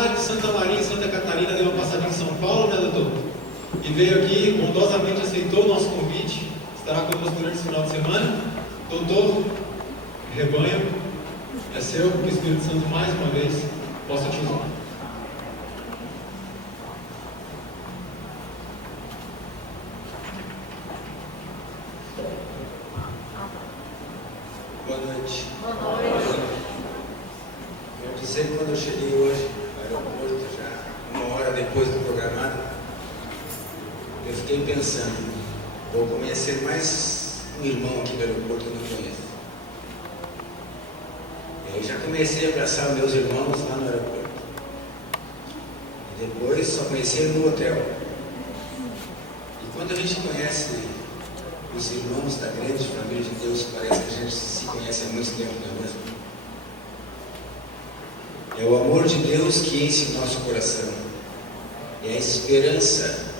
lá de Santa Maria, Santa Catarina, deu uma passadinha em São Paulo, né, doutor? E veio aqui, bondosamente aceitou o nosso convite, estará conosco durante esse final de semana. Doutor, rebanho, é seu, que o Espírito Santo mais uma vez possa te usar. Boa noite. Boa noite. Eu disse que quando eu cheguei hoje no aeroporto, já uma hora depois do programado, eu fiquei pensando, vou conhecer mais um irmão aqui do aeroporto que eu não conheço. E aí já comecei a abraçar meus irmãos lá no aeroporto. E depois só conheci no hotel. E quando a gente conhece os irmãos da grande família de Deus, parece que a gente se conhece há muito tempo, não é mesmo? É o amor de Deus que enche o nosso coração. É a esperança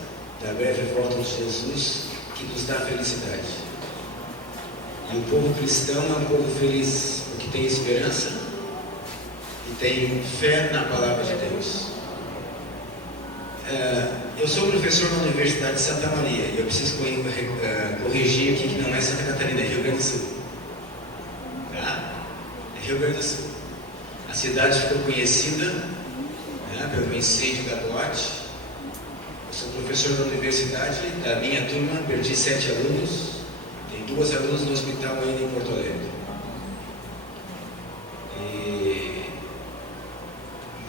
da breve volta de Jesus que nos dá felicidade. E o povo cristão é um povo feliz, porque tem esperança e tem fé na palavra de Deus. Eu sou professor na Universidade de Santa Maria e eu preciso corrigir aqui que não é Santa Catarina, é Rio Grande do Sul. Tá? É Rio Grande do Sul. A cidade ficou conhecida, né, pelo incêndio da boate. Eu sou professor da universidade, da minha turma perdi 7 alunos, tem 2 alunos no hospital ainda em Porto Alegre.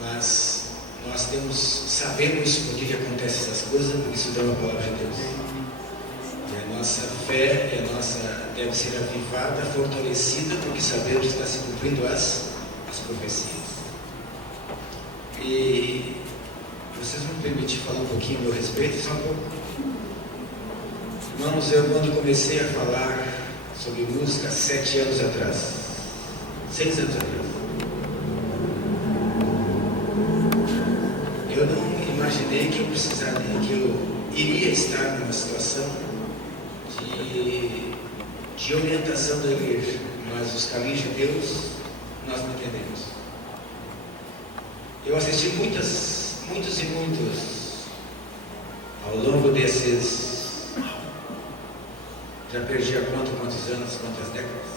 Mas nós sabemos por que acontecem essas coisas, porque estudamos a palavra de Deus. E a nossa fé deve ser avivada, fortalecida, porque sabemos que está se cumprindo as profecias. E vocês vão me permitir falar um pouquinho a meu respeito? Só um pouco. Irmãos, eu quando comecei a falar sobre música 7 anos atrás, 6 anos atrás, eu não imaginei que eu iria estar numa situação de orientação da igreja, mas os caminhos de Deus nós não entendemos. Eu assisti muitos ao longo desses, já perdi a conta quantos anos, quantas décadas,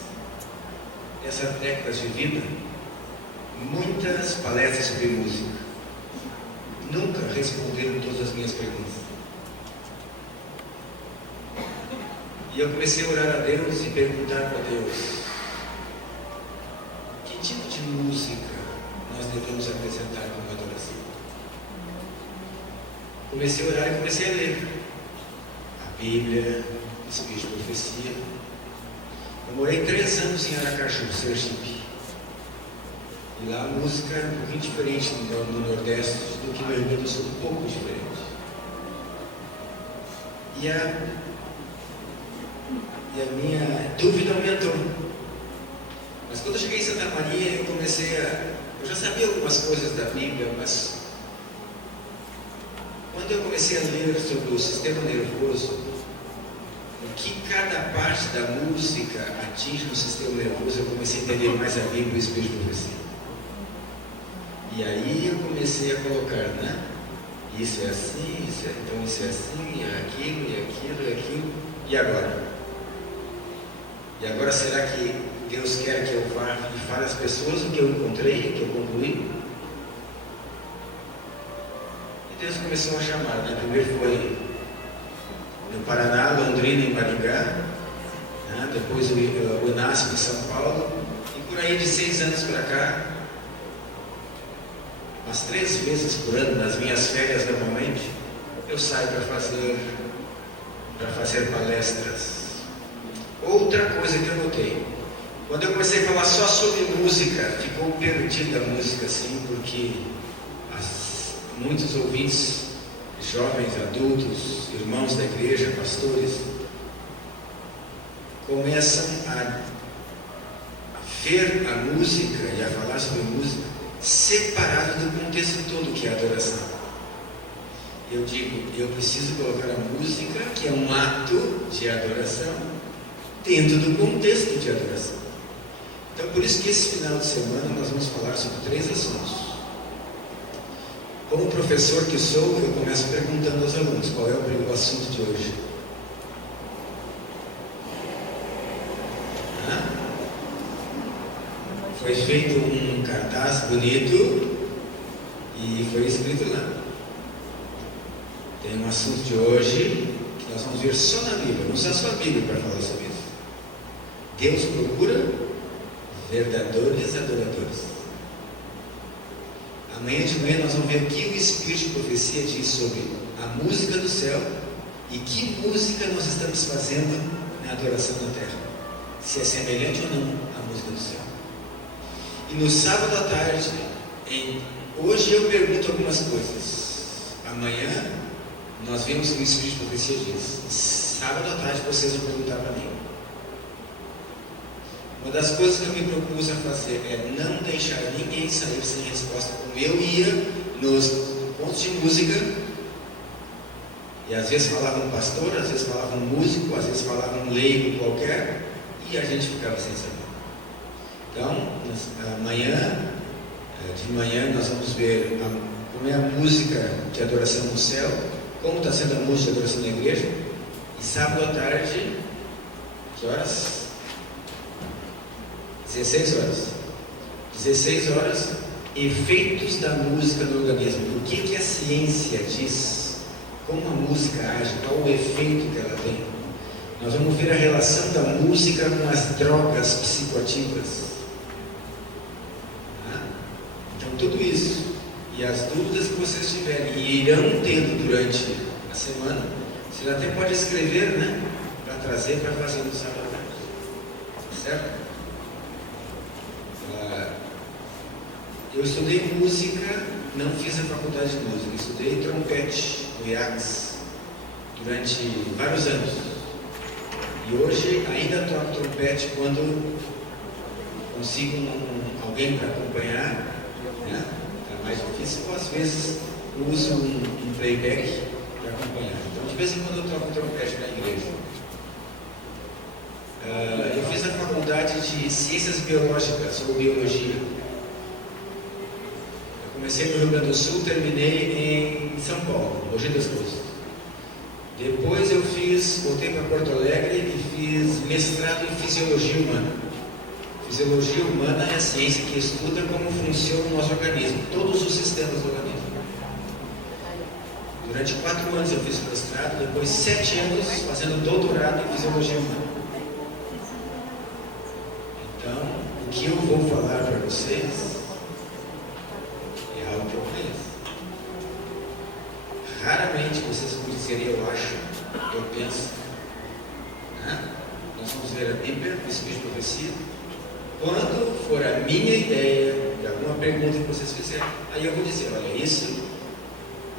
essas décadas de vida, muitas palestras sobre música. Nunca responderam todas as minhas perguntas. E eu comecei a orar a Deus e perguntar para Deus: que tipo de música nós devemos apresentar como adoração? Comecei a orar e comecei a ler a Bíblia, o Espírito de Profecia. Eu morei 3 anos em Aracaju, Sergipe. E lá a música é um pouquinho diferente no Nordeste do que no Rio Grande do Sul, um pouco diferente. E a minha dúvida aumentou. Mas quando eu cheguei em Santa Maria, eu já sabia algumas coisas da Bíblia, mas quando eu comecei a ler sobre o sistema nervoso, o que cada parte da música atinge no sistema nervoso, eu comecei a entender mais a Bíblia e o Espírito de Profecia. E aí eu comecei a colocar, né? Isso é assim, então isso é assim, é aquilo, e aquilo, e aquilo. E agora? E agora será que Deus quer que eu vá e fale às pessoas o que eu encontrei, o que eu concluí? E Deus começou a chamar, né? Primeiro foi no Paraná, Londrina e Maringá, né? Depois o INASP em São Paulo, e por aí de 6 anos para cá, umas 3 vezes por ano, nas minhas férias normalmente, eu saio para fazer palestras. Outra coisa que eu notei, quando eu comecei a falar só sobre música, ficou perdida a música assim, porque muitos ouvintes, jovens, adultos, irmãos da igreja, pastores, começam a ver a música e a falar sobre música separado do contexto todo que é a adoração. Eu digo, eu preciso colocar a música, que é um ato de adoração, dentro do contexto de adoração. Então, por isso que esse final de semana nós vamos falar sobre 3 assuntos. Como professor que sou, eu começo perguntando aos alunos qual é o assunto de hoje. Foi feito um cartaz bonito e foi escrito lá. Tem um assunto de hoje que nós vamos ver só na Bíblia. Vamos usar só a Bíblia para falar sobre isso. Deus procura verdadeiros adoradores. Amanhã de manhã nós vamos ver o que o Espírito de Profecia diz sobre a música do céu e que música nós estamos fazendo na adoração da terra. Se é semelhante ou não à música do céu. E no sábado à tarde, hoje eu pergunto algumas coisas. Amanhã nós vemos o que o Espírito de Profecia diz. Sábado à tarde vocês vão perguntar para mim. Uma das coisas que eu me propus a fazer é não deixar ninguém sair sem resposta. Como eu ia nos pontos de música, e às vezes falava um pastor, às vezes falava um músico, às vezes falava um leigo qualquer, e a gente ficava sem saber. Então, amanhã, de manhã, nós vamos ver como é a música de adoração no céu, como está sendo a música de adoração na igreja, e sábado à tarde, que horas? 16 horas. 16 horas, efeitos da música no organismo. O que a ciência diz? Como a música age? Qual o efeito que ela tem? Nós vamos ver a relação da música com as drogas psicoativas. Então, tudo isso. E as dúvidas que vocês tiverem e irão tendo durante a semana, você até pode escrever, né? Para trazer para fazer no sábado à tarde. Certo? Eu estudei música, não fiz a faculdade de música, estudei trompete no IACS durante vários anos. E hoje ainda toco trompete quando consigo alguém para acompanhar, né? É mais difícil, ou às vezes uso um playback para acompanhar. Então de vez em quando eu toco trompete na igreja. Eu fiz a faculdade de Ciências Biológicas ou Biologia. Comecei no Rio Grande do Sul, terminei em São Paulo, Mogi das Cruzes. Depois eu voltei para Porto Alegre e fiz mestrado em Fisiologia Humana. Fisiologia Humana é a ciência que estuda como funciona o nosso organismo, todos os sistemas do organismo. Durante 4 anos eu fiz mestrado, depois 7 anos fazendo doutorado em Fisiologia Humana. Então, o que eu vou falar para vocês algo que eu conheço. Raramente vocês vão dizer eu acho, eu penso. Nós vamos ver a Bíblia, o Espírito de Profecia. Quando for a minha ideia de alguma pergunta que vocês fizerem, aí eu vou dizer, olha, isso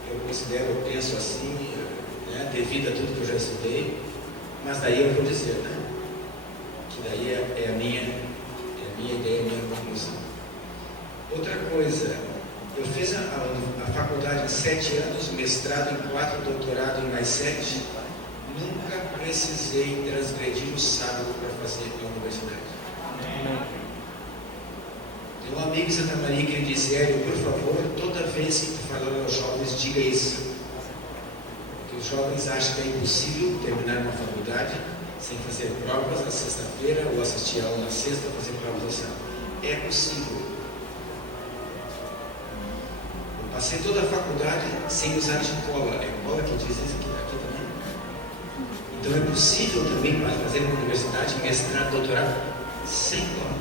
eu considero, eu penso assim, né, devido a tudo que eu já estudei, mas daí eu vou dizer, né, que daí é a minha ideia, a minha conclusão. Outra coisa, eu fiz a faculdade em 7 anos, mestrado em 4, doutorado em mais 7. Nunca precisei transgredir o sábado para fazer a universidade. Tem um amigo em Santa Maria que ele disse, Hélio, por favor, toda vez que tu falar aos jovens, diga isso. Porque os jovens acham que é impossível terminar uma faculdade sem fazer provas na sexta-feira ou assistir aula na sexta, fazer provas no sábado. É possível. Passei toda a faculdade sem usar de cola. É cola que diz isso aqui também. Então é possível também fazer uma universidade, mestrado, doutorado, sem cola.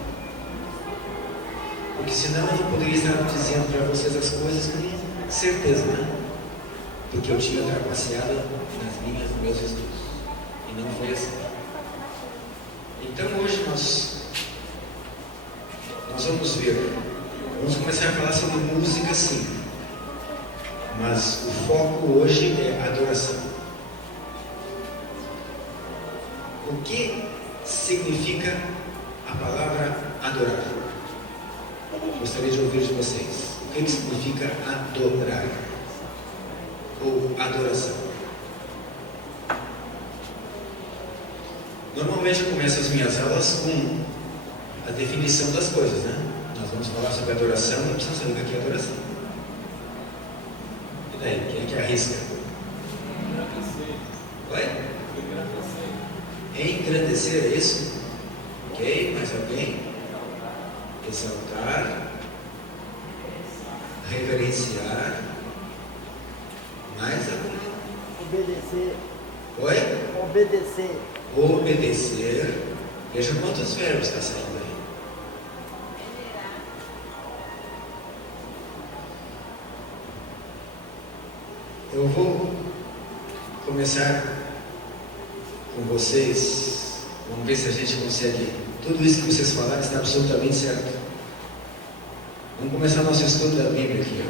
Porque senão eu não poderia estar dizendo para vocês as coisas com certeza, né? Porque eu tinha trapaceado nos meus estudos. E não foi assim. Então hoje nós vamos ver. Vamos começar a falar sobre música sim. Mas o foco hoje é adoração. O que significa a palavra adorar? Gostaria de ouvir de vocês. O que significa adorar? Ou adoração? Normalmente eu começo as minhas aulas com a definição das coisas, né? Nós vamos falar sobre adoração e precisamos saber o que é adoração. Aí, quem é que arrisca? Oi? Engrandecer, é isso? Ok, mais alguém? Exaltar, reverenciar, mais alguma? Obedecer. Oi? Obedecer. Obedecer. Veja quantos verbos está saindo aí. Eu vou começar com vocês. Vamos ver se a gente consegue. Tudo isso que vocês falaram está absolutamente certo. Vamos começar nosso estudo da Bíblia aqui.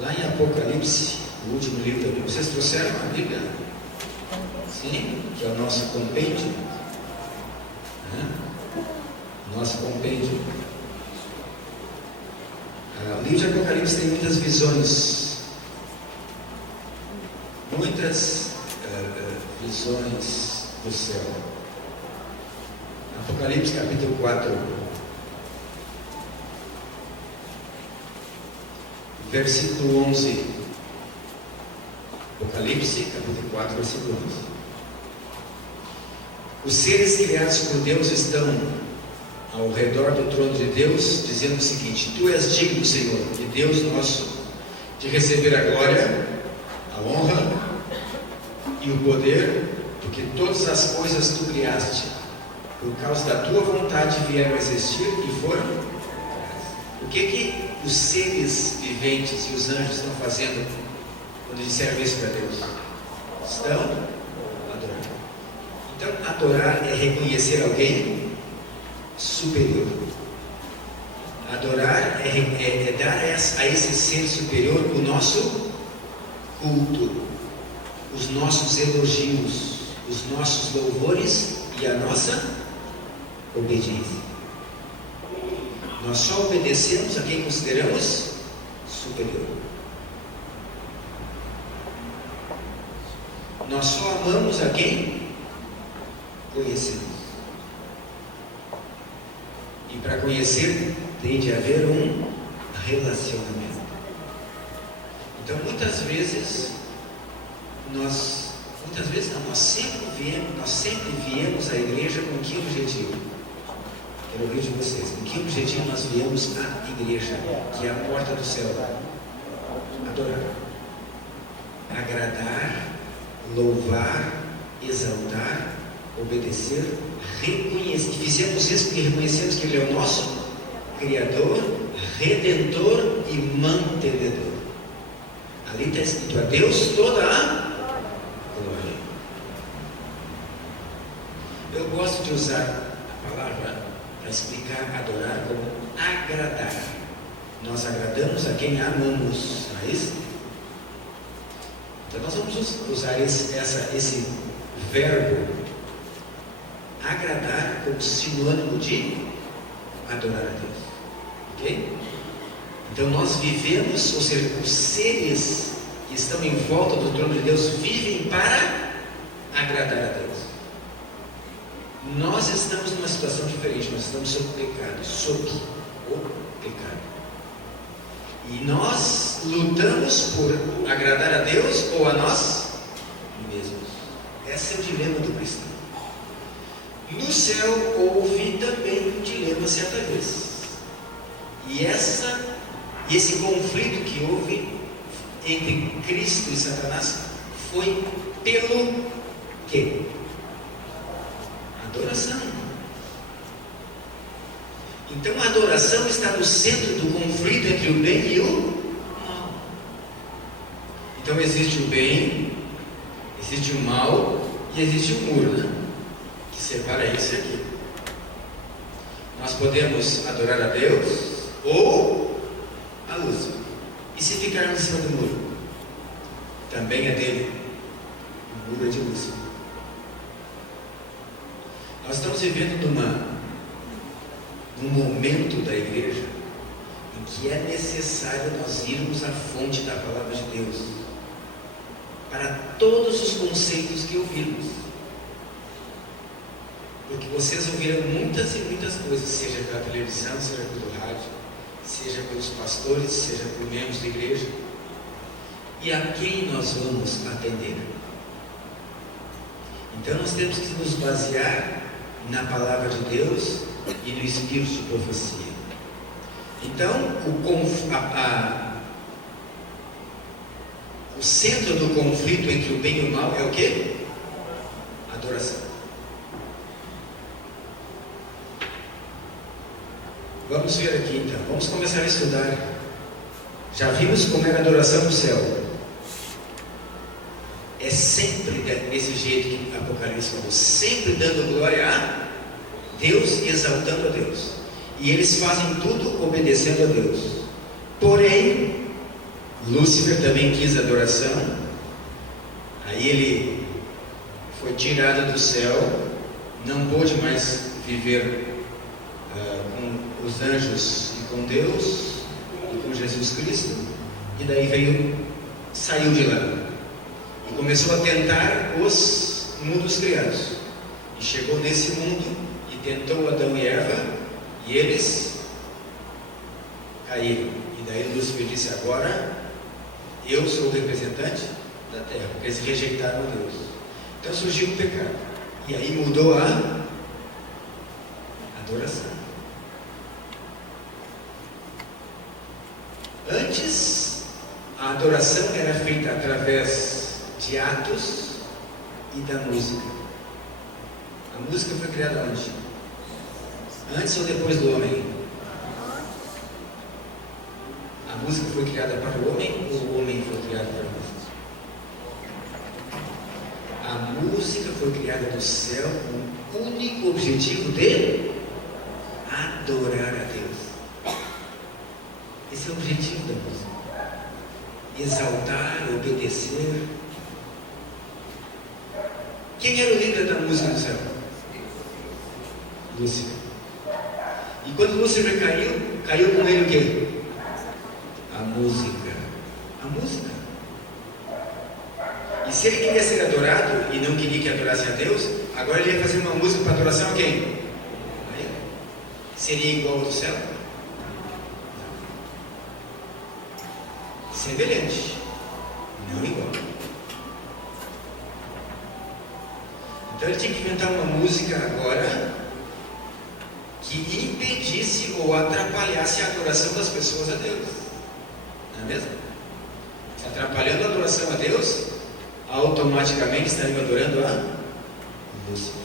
Lá em Apocalipse, o último livro da Bíblia. Vocês trouxeram a Bíblia? Sim, que é o nosso compêndio. Nosso compêndio. O livro de Apocalipse tem muitas visões. Muitas visões do céu. Apocalipse capítulo 4. Versículo 11. Apocalipse capítulo 4, versículo 11. Os seres criados por Deus estão ao redor do trono de Deus, dizendo o seguinte: Tu és digno, Senhor, de Deus nosso, de receber a glória, a honra e o poder, porque todas as coisas tu criaste, por causa da tua vontade vieram a existir e foram. O que os seres viventes e os anjos estão fazendo quando disseram isso para Deus? Estão adorando. Então, adorar é reconhecer alguém superior. Adorar é dar a esse ser superior o nosso culto, os nossos elogios, os nossos louvores e a nossa obediência. Nós só obedecemos a quem consideramos superior. Nós só amamos a quem conhecemos. E para conhecer tem de haver um relacionamento. Então muitas vezes nós sempre viemos à igreja com que objetivo? Quero ouvir de vocês. Com que objetivo nós viemos à igreja, que é a porta do céu? Adorar, agradar, louvar, exaltar, obedecer, reconhecer. Fizemos isso porque reconhecemos que Ele é o nosso Criador, Redentor e Mantenedor. Ali está escrito: a Deus toda a glória. Eu gosto de usar a palavra para explicar adorar como agradar. Nós agradamos a quem amamos, não é isso? Então nós vamos usar esse verbo agradar como sinônimo de adorar a Deus, ok? Então nós vivemos, ou seja, os seres que estão em volta do trono de Deus vivem para agradar a Deus. Nós estamos numa situação diferente, nós estamos sob o pecado, sob o pecado. E nós lutamos por agradar a Deus ou a nós mesmos. Esse é o dilema do cristão. No céu houve também um dilema certa vez. E esse conflito que houve entre Cristo e Satanás foi pelo quê? Adoração. Então a adoração está no centro do conflito entre o bem e o mal. Então existe o bem, existe o mal e existe o muro, né? Que separa isso aqui. Nós podemos adorar a Deus ou a luz. E se ficarmos em cima do muro? Também é dele. O muro é de luz. Nós estamos vivendo num momento da igreja em que é necessário nós irmos à fonte da palavra de Deus para todos os conceitos que ouvirmos. vocês ouviram muitas e muitas coisas, seja pela televisão, seja pelo rádio, seja pelos pastores, seja por membros da igreja. E a quem nós vamos atender? Então nós temos que nos basear na palavra de Deus e no espírito de profecia. Então o centro do conflito entre o bem e o mal é o quê? Adoração. Vamos ver aqui então, vamos começar a estudar. Já vimos como era a adoração do céu. É sempre desse jeito que Apocalipse falou, sempre dando glória a Deus e exaltando a Deus. E eles fazem tudo obedecendo a Deus. Porém, Lúcifer também quis adoração. Aí ele foi tirado do céu, não pôde mais viver com os anjos e com Deus e com Jesus Cristo. E daí saiu de lá. E começou a tentar os mundos criados. E chegou nesse mundo e tentou Adão e Eva, e eles caíram. E daí Lúcifer disse: agora eu sou o representante da terra, porque eles rejeitaram Deus. Então surgiu o pecado. E aí mudou a adoração. Antes, a adoração era feita através de atos e da música. A música foi criada onde? Antes ou depois do homem? A música foi criada para o homem ou o homem foi criado para a música? A música foi criada do céu com o único objetivo de adorar a Deus. Esse é o objetivo da música. Exaltar, obedecer. Quem era o líder da música do céu? Lúcifer. E quando Lúcifer caiu com ele o quê? A música. A música. E se ele queria ser adorado e não queria que adorassem a Deus, agora ele ia fazer uma música para adoração a quem? A ele. Seria igual ao do céu? Semelhante, não igual. Então ele tinha que inventar uma música agora que impedisse ou atrapalhasse a adoração das pessoas a Deus. Não é mesmo? Atrapalhando a adoração a Deus, automaticamente estariam adorando a Lúcifer.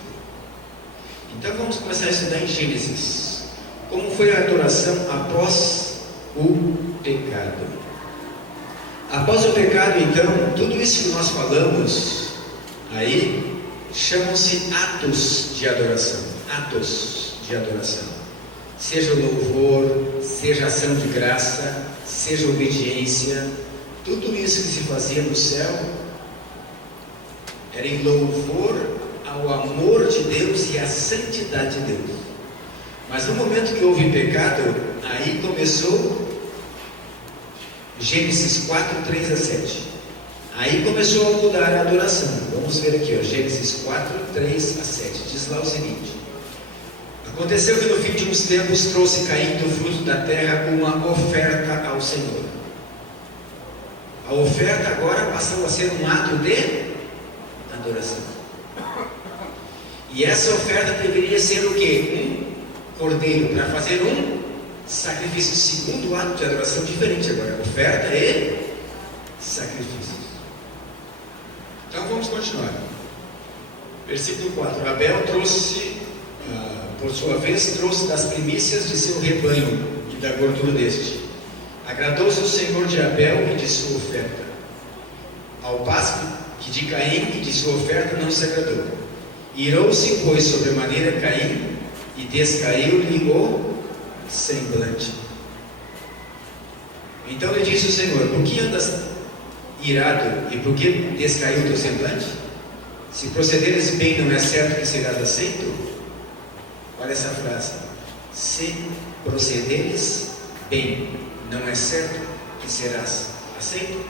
Então vamos começar a estudar em Gênesis. Como foi a adoração após o pecado? Após o pecado, então, tudo isso que nós falamos aí chamam-se atos de adoração. Atos de adoração. Seja o louvor, seja a ação de graça, seja a obediência, tudo isso que se fazia no céu era em louvor ao amor de Deus e à santidade de Deus. Mas no momento que houve pecado, aí começou Gênesis 4, 3 a 7. Aí começou a mudar a adoração. Vamos ver aqui, ó, Gênesis 4, 3 a 7. Diz lá o seguinte: aconteceu que no fim de uns tempos trouxe Caim do fruto da terra uma oferta ao Senhor. A oferta agora passou a ser um ato de adoração. E essa oferta deveria ser o quê? Um cordeiro, para fazer um sacrifício. Segundo ato de adoração diferente agora. Oferta e sacrifício. Então vamos continuar. Versículo 4. Abel trouxe, por sua vez, trouxe das primícias de seu rebanho e da gordura deste. Agradou-se o Senhor de Abel e de sua oferta, ao passo que de Caim e de sua oferta não se agradou. Irou-se, pois, sobremaneira Caim, e descaiu-lhe o semblante. Então lhe disse o Senhor: por que andas irado e por que descaiu o teu semblante? Se procederes bem, não é certo que serás aceito? Olha essa frase: se procederes bem, não é certo que serás aceito?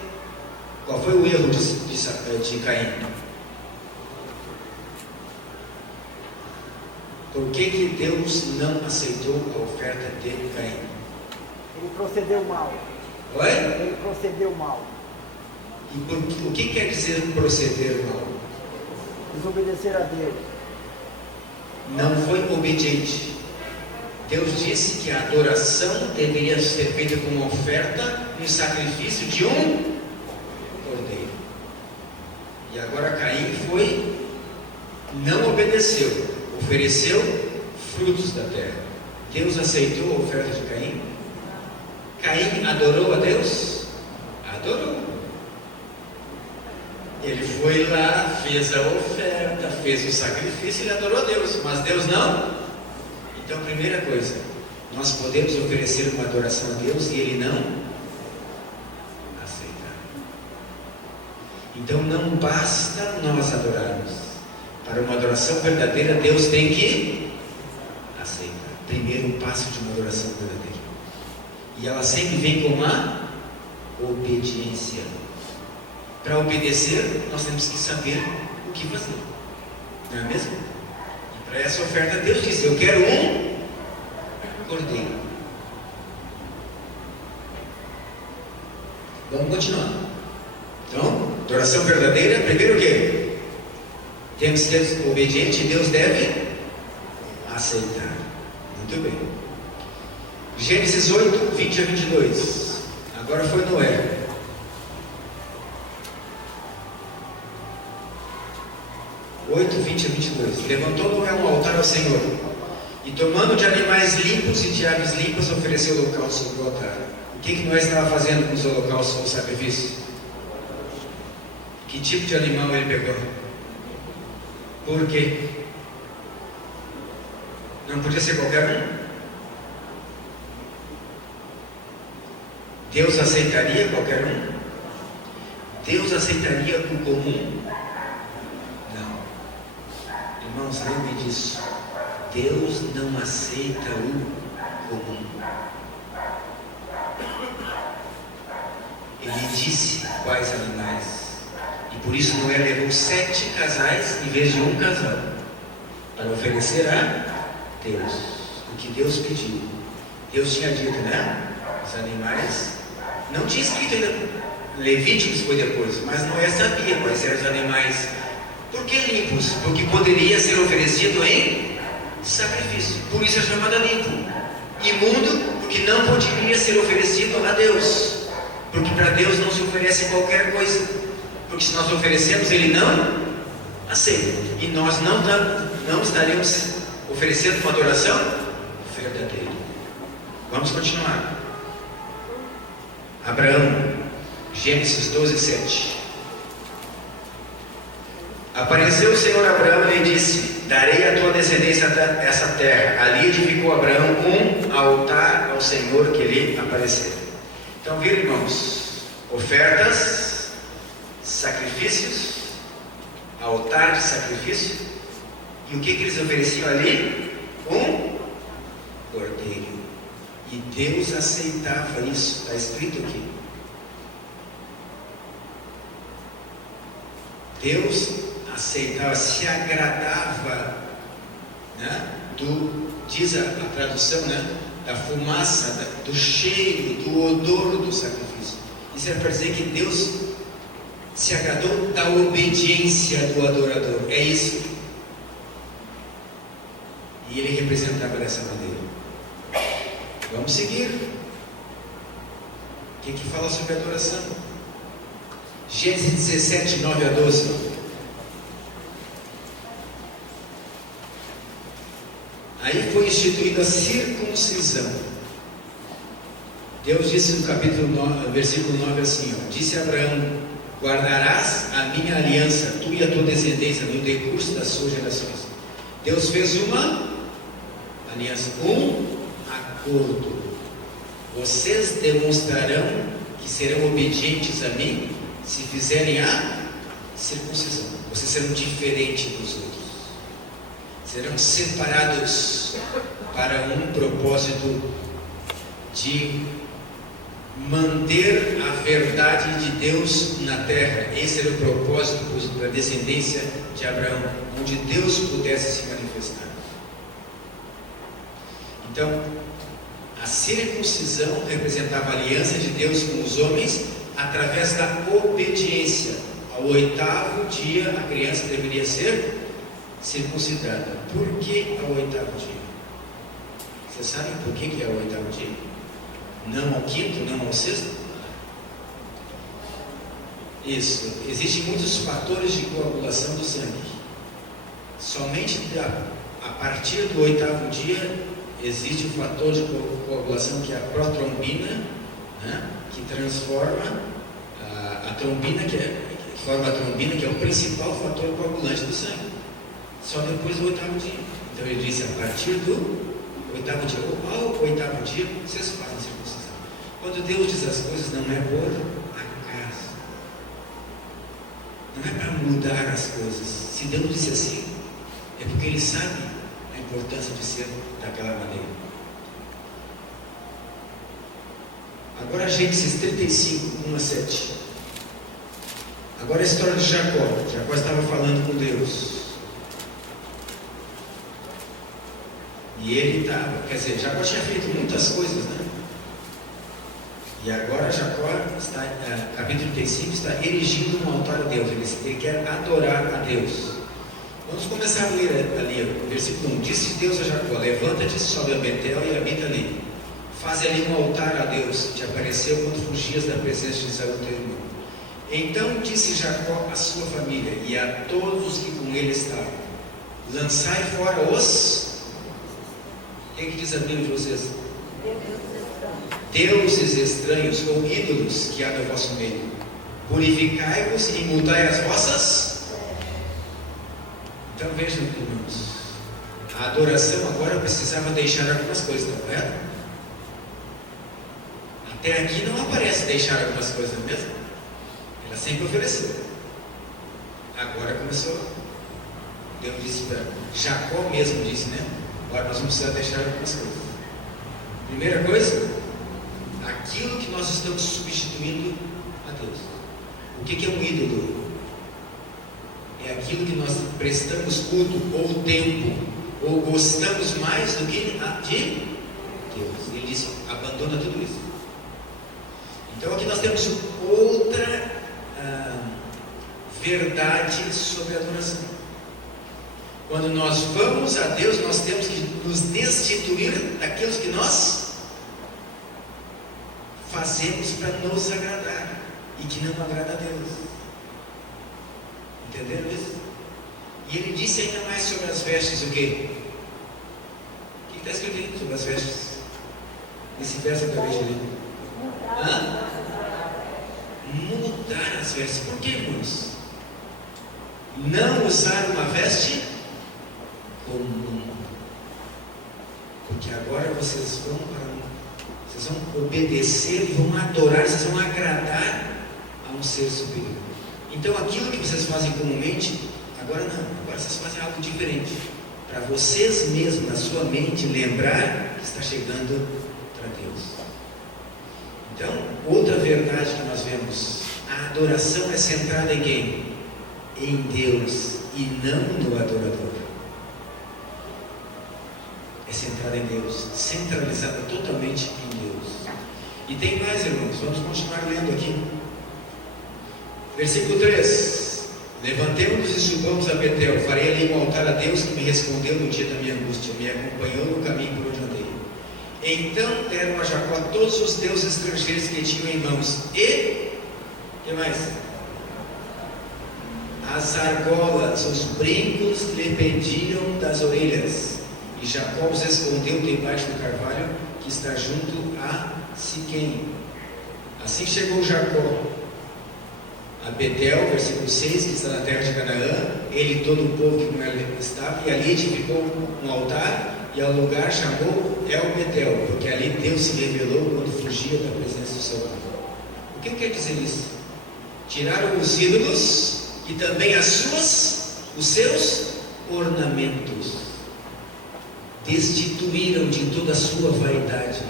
Qual foi o erro de Caim? Por que Deus não aceitou a oferta de Caim? Ele procedeu mal. Oi? Ele procedeu mal. E o que quer dizer proceder mal? Desobedecer a Deus. Não foi obediente. Deus disse que a adoração deveria ser feita com uma oferta, um sacrifício de um cordeiro. E agora Caim não obedeceu, ofereceu frutos da terra. Deus aceitou a oferta de Caim? Caim adorou a Deus? Adorou. Ele foi lá, fez a oferta, fez o sacrifício, ele adorou a Deus, mas Deus não. Então, primeira coisa, nós podemos oferecer uma adoração a Deus e Ele não aceitar. Então, não basta nós adorarmos. Para uma adoração verdadeira, Deus tem que aceitar. Primeiro passo de uma adoração verdadeira. E ela sempre vem com a obediência. Para obedecer, nós temos que saber o que fazer. Não é mesmo? E para essa oferta, Deus disse: eu quero um cordeiro. Vamos continuar. Então, adoração verdadeira, primeiro o quê? Temos que ser obediente e Deus deve aceitar. Muito bem. Gênesis 8, 20 a 22. Agora foi Noé. 8, 20 a 22. Levantou Noé um altar ao Senhor, e tomando de animais limpos e de aves limpas, ofereceu holocausto sobre o altar. O que Noé estava fazendo com os holocaustos ou sacrifícios? Que tipo de animal ele pegou? Por quê? Não podia ser qualquer um? Deus aceitaria qualquer um? Deus aceitaria o comum? Irmãos, lembre disso. Deus não aceita o comum. Ele disse quais animais. E por isso Noé levou 7 casais em vez de um casal, para oferecer a Deus o que Deus pediu. Deus tinha dito, né? Os animais. Não tinha escrito ainda. Levíticos foi depois, mas Noé sabia quais eram os animais. Por que limpos? Porque poderia ser oferecido em sacrifício. Por isso é chamado limpo. Imundo, porque não poderia ser oferecido a Deus. Porque para Deus não se oferece qualquer coisa. Porque se nós oferecemos, Ele não aceita. E nós não estaremos oferecendo uma adoração verdadeira. Vamos continuar. Abraão, Gênesis 12, 7. Apareceu o Senhor a Abraão e lhe disse: darei à tua descendência essa terra. Ali edificou Abraão um altar ao Senhor que lhe apareceu. Então, viram, irmãos? Ofertas, sacrifícios, altar de sacrifício. E o que eles ofereciam ali? Um cordeiro. E Deus aceitava isso. Está escrito aqui. Deus aceitava, se agradava, né? Diz a tradução, né? Da fumaça, do cheiro, do odor do sacrifício. Isso era para dizer que Deus se agradou da obediência do adorador. É isso. E ele representava dessa maneira. Vamos seguir. O que fala sobre adoração? Gênesis 17, 9 a 12. Aí foi instituída a circuncisão. Deus disse no capítulo 9, versículo 9 assim, ó, disse a Abraão: guardarás a minha aliança, tu e a tua descendência, no decurso das suas gerações. Deus fez uma aliança, um acordo. Vocês demonstrarão que serão obedientes a mim se fizerem a circuncisão. Vocês serão diferentes dos outros. Serão separados para um propósito de manter a verdade de Deus na terra. Esse era o propósito da descendência de Abraão, onde Deus pudesse se manifestar. Então, a circuncisão representava a aliança de Deus com os homens através da obediência. Ao 8º dia, a criança deveria ser circuncidada. Por que ao 8º dia? Vocês sabem por que é o 8º dia? Não ao 5º, não ao 6º? Isso. Existem muitos fatores de coagulação do sangue. Somente a partir do 8º dia existe o fator de coagulação, que é a protrombina, né, que transforma a trombina, que forma a trombina, que é o principal fator coagulante do sangue. Só depois do 8º dia. Então ele disse, a partir do 8º dia, ou ao 8º dia, vocês fazem circuncisão. Quando Deus diz as coisas, não é por acaso. Não é para mudar as coisas. Se Deus disse assim, é porque Ele sabe a importância de ser daquela maneira. Agora Gênesis 35, 1-7. Agora a história de Jacó. Jacó estava falando com Deus. E ele estava, quer dizer, Jacó tinha feito muitas coisas, né? E agora Jacó está, capítulo 35, está erigindo um altar a Deus. Ele quer adorar a Deus. Vamos começar a ler ali, o versículo 1. Disse Deus a Jacó: levanta-te, sobe a Betel e habita ali. Faz ali um altar a Deus, que te apareceu quando fugias da presença de Esaú teu irmão. Então disse Jacó à sua família e a todos os que com ele estavam: lançai fora os... O que diz a Bíblia de vocês? Deuses estranhos ou ídolos que há no vosso meio. Purificai-vos e mudai as vossas... Então vejam, irmãos, a adoração agora precisava deixar algumas coisas, não é? Até aqui não aparece deixar algumas coisas, não é mesmo? Ela sempre ofereceu. Agora começou. Deus disse para Jacó mesmo, disse, né? Agora nós vamos precisar deixar algumas coisas. Primeira coisa, aquilo que nós estamos substituindo a Deus. O que é um ídolo? É aquilo que nós prestamos culto ou tempo, ou gostamos mais do que de Deus. Ele disse, abandona tudo isso. Então aqui nós temos outra verdade sobre a adoração. Quando nós vamos a Deus, nós temos que nos destituir daquilo que nós fazemos para nos agradar e que não agrada a Deus. Entenderam isso? E ele disse ainda mais sobre as vestes, o quê? O que está escrito aí sobre as vestes? Esse verso eu acabei de ler. Mudar as vestes. Por que, irmãos? Não usar uma veste comum. Porque agora vocês vão obedecer e vão adorar, vocês vão agradar a um ser superior. Então aquilo que vocês fazem comumente, agora não, agora vocês fazem algo diferente. Para vocês mesmos, na sua mente, lembrar que está chegando para Deus. Então, outra verdade que nós vemos, a adoração é centrada em quem? Em Deus e não no adorador. É centrada em Deus, centralizada totalmente em Deus. E tem mais, irmãos, vamos continuar lendo aqui. Versículo 3: levantemos-nos e subamos a Betel, farei ali um altar a Deus que me respondeu no dia da minha angústia, me acompanhou no caminho por onde andei. Então deram a Jacó todos os deuses estrangeiros que tinham em mãos, e, o que mais? As argolas, os brincos que lhe pendiam das orelhas, e Jacó os escondeu debaixo do carvalho que está junto a Siquém. Assim chegou Jacó a Betel, versículo 6, que está na terra de Canaã, ele e todo o povo que com ele estava, e ali edificou um altar, e ao lugar chamou El Betel, porque ali Deus se revelou quando fugia da presença do seu lado. O que quer dizer isso? Tiraram os ídolos e também os seus ornamentos, destituíram de toda a sua vaidade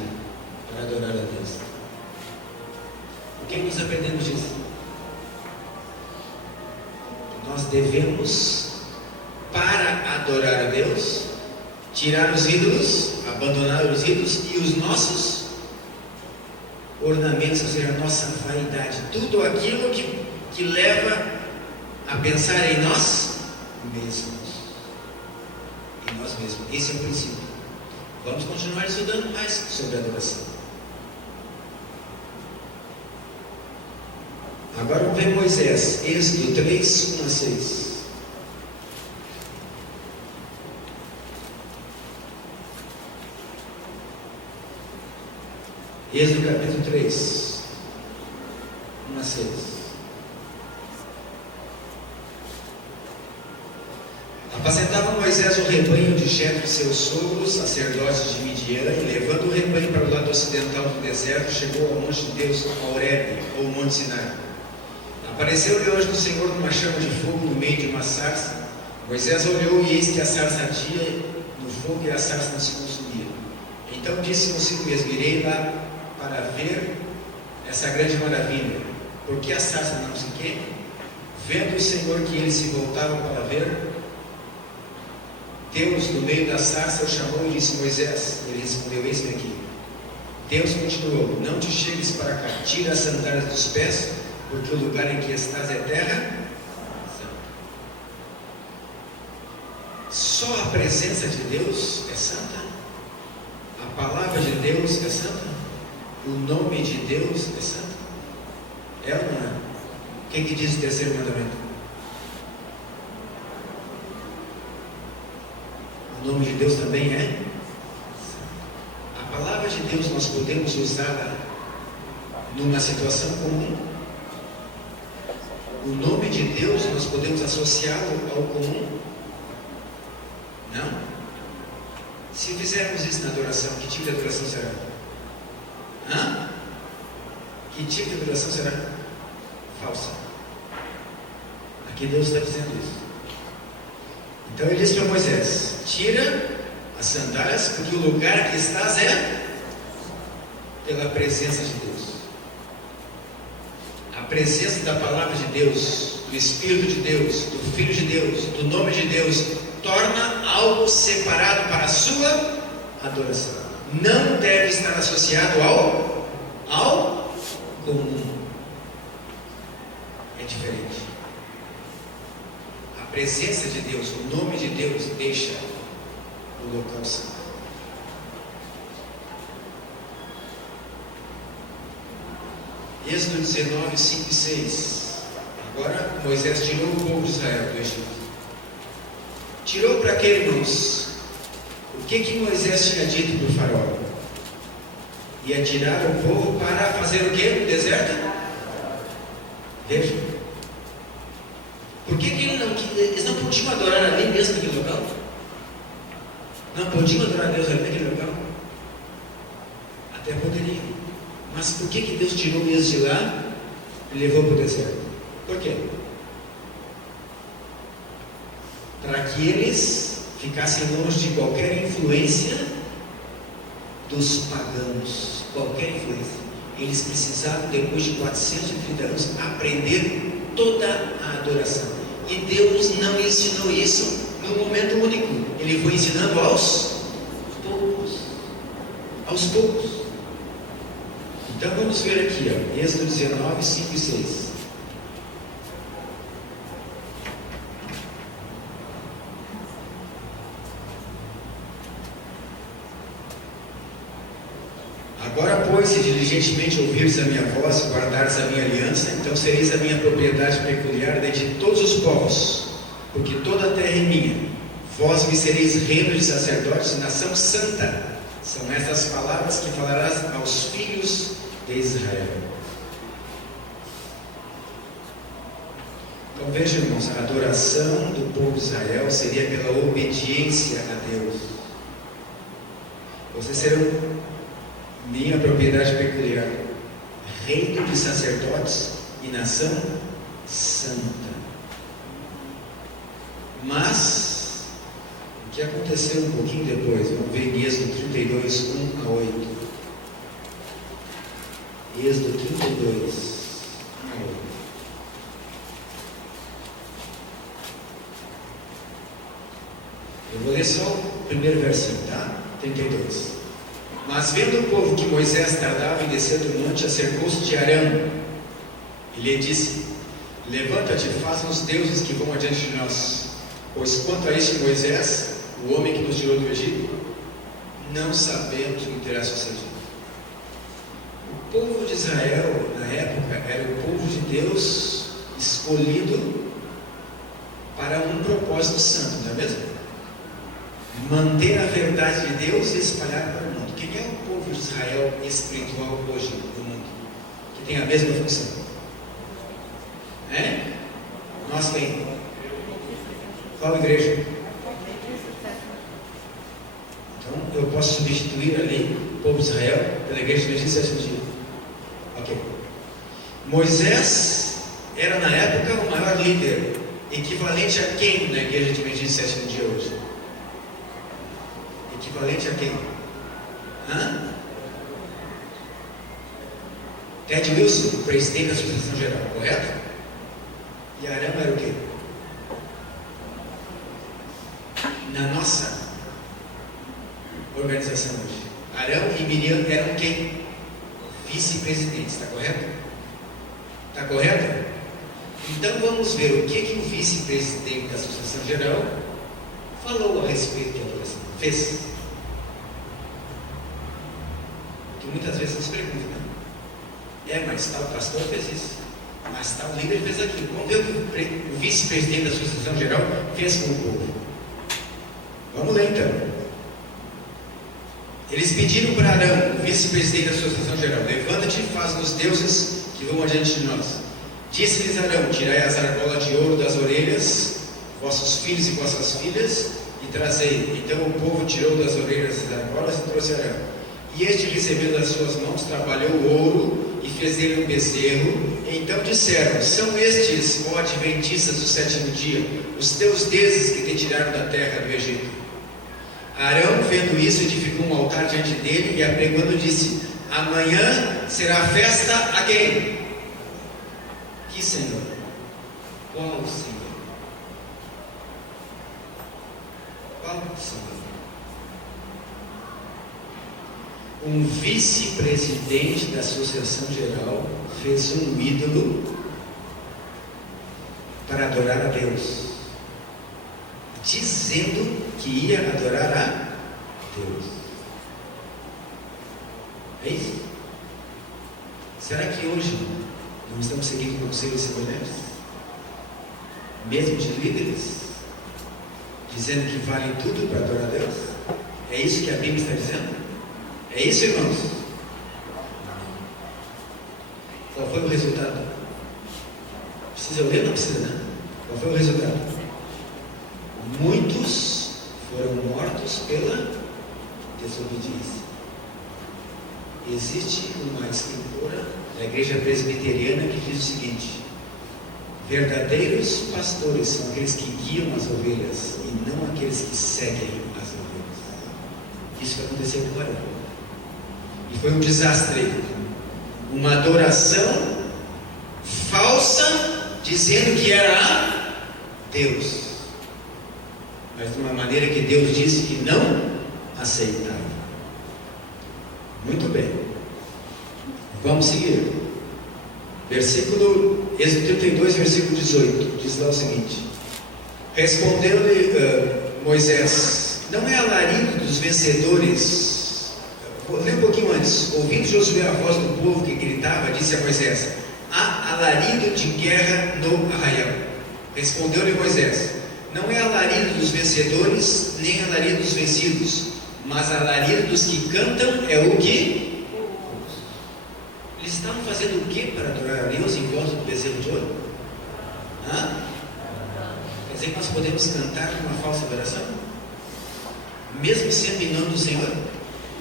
para adorar a Deus. O que nós aprendemos disso? Nós devemos, para adorar a Deus, tirar os ídolos, abandonar os ídolos e os nossos ornamentos, ou seja, a nossa vaidade, tudo aquilo que leva a pensar em nós mesmos. Em nós mesmos. Esse é o princípio. Vamos continuar estudando mais sobre a adoração. Agora vamos ver Moisés, Êxodo 3, 1 a 6. Êxodo capítulo 3, 1 a 6. Apacentava Moisés o rebanho de Jetro, seu sogro, sacerdote de Midian, e levando o rebanho para o lado ocidental do deserto, chegou ao monte de Deus, a Horebe, ou Monte Sinai. Apareceu-lhe o anjo do Senhor numa chama de fogo no meio de uma sarça. Moisés olhou e eis que a sarça ardia no fogo e a sarça não se consumia. Então disse consigo mesmo: irei lá para ver essa grande maravilha, porque a sarça não se queima. Vendo o Senhor que ele se voltava para ver, Deus no meio da sarça o chamou e disse: Moisés. Ele respondeu: eis-me aqui. Deus continuou: não te chegues para cá, tira as sandálias dos pés, porque o lugar em que estás é terra santa. Só a presença de Deus é santa? A palavra de Deus é santa? O nome de Deus é santo? É ou não é? O que diz o terceiro mandamento? O nome de Deus também é santo. A palavra de Deus nós podemos usá-la numa situação comum. O nome de Deus nós podemos associá-lo ao comum? Não. Se fizermos isso na adoração, que tipo de adoração será? Hã? Que tipo de adoração será? Falsa. Aqui Deus está dizendo isso. Então ele disse para Moisés: tira as sandálias, porque o lugar que estás é pela presença de Deus. A presença da palavra de Deus, do Espírito de Deus, do Filho de Deus, do nome de Deus, torna algo separado para a sua adoração. Não deve estar associado ao comum. É diferente. A presença de Deus, o nome de Deus, deixa o local santo. Êxodo 19, 5 e 6. Agora Moisés tirou o povo de Israel do Egito. Tirou para quê, irmãos? O que Moisés tinha dito para o faraó? Ia tirar o povo para fazer o quê no deserto? Veja. Por que eles não podiam adorar ali mesmo naquele local? Não podiam adorar a Deus ali naquele local? Até poderiam. Mas por que Deus tirou eles de lá e levou para o deserto? Por quê? Para que eles ficassem longe de qualquer influência dos pagãos. Qualquer influência. Eles precisavam, depois de 430 anos, aprender toda a adoração. E Deus não ensinou isso num momento único. Ele foi ensinando aos poucos. Aos poucos. Então vamos ver aqui, ó, Êxodo 19, 5 e 6. Agora, pois, se diligentemente ouvires a minha voz e guardares a minha aliança, então sereis a minha propriedade peculiar dentre todos os povos, porque toda a terra é minha. Vós me sereis reino de sacerdotes e nação santa. São estas palavras que falarás aos filhos de Israel. Então veja, irmãos, a adoração do povo de Israel seria pela obediência a Deus. Vocês serão minha propriedade peculiar, reino de sacerdotes e nação santa. Mas o que aconteceu um pouquinho depois? Vamos ver em Êxodo 32, 1 a 8. Êxodo 32, 1 a 8. Eu vou ler só o primeiro versículo, tá? 32. Mas vendo o povo que Moisés tardava em descer do monte, acercou-se de Arão e lhe disse: levanta-te, faça-nos deuses que vão adiante de nós. Pois quanto a este Moisés, o homem que nos tirou do Egito, não sabemos o que terá sucedido. O povo de Israel, na época, era o povo de Deus escolhido para um propósito santo, não é mesmo? Manter a verdade de Deus e espalhar para o mundo. Quem é o povo de Israel espiritual hoje no mundo? Que tem a mesma função? É? Nós quem? Qual igreja? Então eu posso substituir ali o povo de Israel pela igreja de 7º dia. Ok. Moisés era na época o maior líder, equivalente a quem na igreja de 7º dia hoje? Equivalente a quem? Hã? Ted Wilson, presidente da Associação Geral, correto? E Arão era o quê? Na nossa organização hoje, Arão e Miriam eram quem? Vice-presidentes, está correto? Está correto? Então vamos ver o que o vice-presidente da Associação Geral falou a respeito da adoração. Fez. Que muitas vezes nos perguntam, né? Mas tal pastor fez isso, mas tal líder fez aquilo. Vamos ver o que o vice-presidente da Associação Geral fez com o povo. Vamos ler então. Eles pediram para Arão, o vice-presidente da Associação Geral: levanta-te e faz-nos deuses que vão adiante de nós. Disse-lhes Arão: tirai as argolas de ouro das orelhas, vossos filhos e vossas filhas, e trazei. Então o povo tirou das orelhas as argolas e trouxe Arão. E este, recebendo das suas mãos, trabalhou o ouro e fez dele um bezerro. Então disseram: são estes, ó adventistas do 7º dia, os teus deuses que te tiraram da terra do Egito. Arão, vendo isso, edificou um altar diante dele e, apregando, disse: amanhã será festa a quem? Que Senhor? Qual Senhor? Qual Senhor? Um vice-presidente da Associação Geral fez um ídolo para adorar a Deus, dizendo que ia adorar a Deus. É isso? Será que hoje não estamos seguindo conselhos semelhantes? Mesmo de líderes, dizendo que vale tudo para adorar a Deus? É isso que a Bíblia está dizendo? É isso, irmãos? Qual foi o resultado? Precisa ler ou não precisa, não? Qual foi o resultado? Muitos foram mortos pela desobediência. Existe uma escritora da igreja presbiteriana que diz o seguinte: verdadeiros pastores são aqueles que guiam as ovelhas e não aqueles que seguem as ovelhas. Isso aconteceu com Arão. E foi um desastre. Uma adoração falsa, dizendo que era a Deus, mas de uma maneira que Deus disse que não aceitava. Muito bem. Vamos seguir. Êxodo 32, versículo 18. Diz lá o seguinte: respondeu-lhe Moisés: não é alarido dos vencedores. Vou ler um pouquinho antes. Ouvindo Josué a voz do povo que gritava, disse a Moisés: há alarido de guerra no arraial. Respondeu-lhe Moisés: não é alarido dos vencedores, nem alarido dos vencidos, mas alarido dos que cantam é o que? Eles estavam fazendo o que para adorar a Deus em volta do bezerro de ouro? Quer dizer que nós podemos cantar uma falsa adoração? Mesmo sendo em nome do Senhor?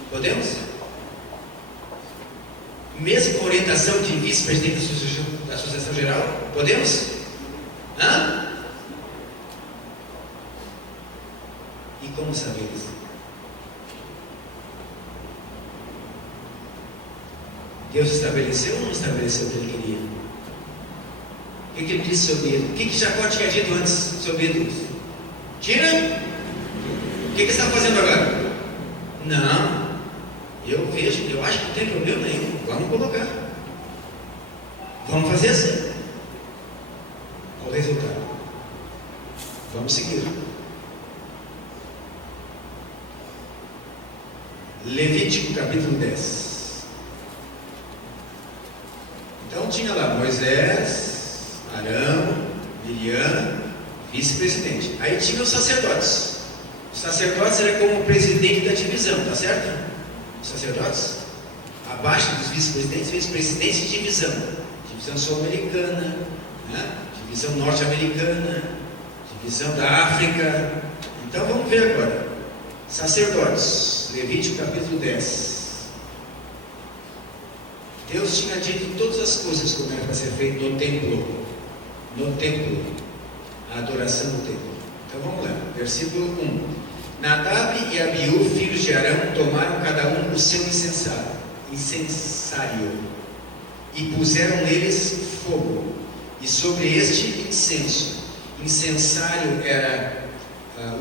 Podemos? Mesmo com orientação de vice-presidente da Associação Geral? Podemos? E como saber isso? Deus estabeleceu ou não estabeleceu o que Ele queria? O que Ele disse sobre ele? O que Jacó tinha dito antes sobre ídolos? Tira? que você está fazendo agora? Não, eu acho que não tem problema nenhum. Vamos colocar. Vamos fazer assim. Qual o resultado? Vamos seguir. Levítico capítulo 10. Então tinha lá Moisés, Arão, Miriam, vice-presidente. Aí tinha os sacerdotes. Os sacerdotes eram como o presidente da divisão, tá certo? Os sacerdotes, abaixo dos vice-presidentes, vice-presidente de divisão. Divisão sul-americana, né? Divisão norte-americana, divisão da África. Então vamos ver agora. Sacerdotes, Levítico capítulo 10. Deus tinha dito todas as coisas como era para ser feito no templo. No templo. A adoração no templo. Então vamos lá. Versículo 1. Nadab e Abiú, filhos de Arão, tomaram cada um o seu incensário e puseram neles fogo, e sobre este incenso. Incensário era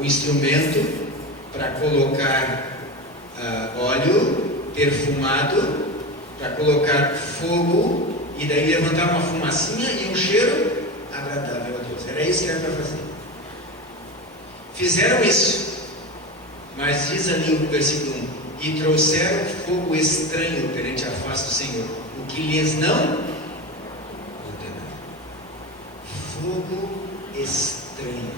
o instrumento para colocar óleo perfumado, para colocar fogo e daí levantar uma fumacinha e um cheiro agradável a Deus. Era isso que era para fazer. Fizeram isso, mas diz ali o versículo 1: e trouxeram fogo estranho perante a face do Senhor, o que lhes não ordenava. Fogo estranho.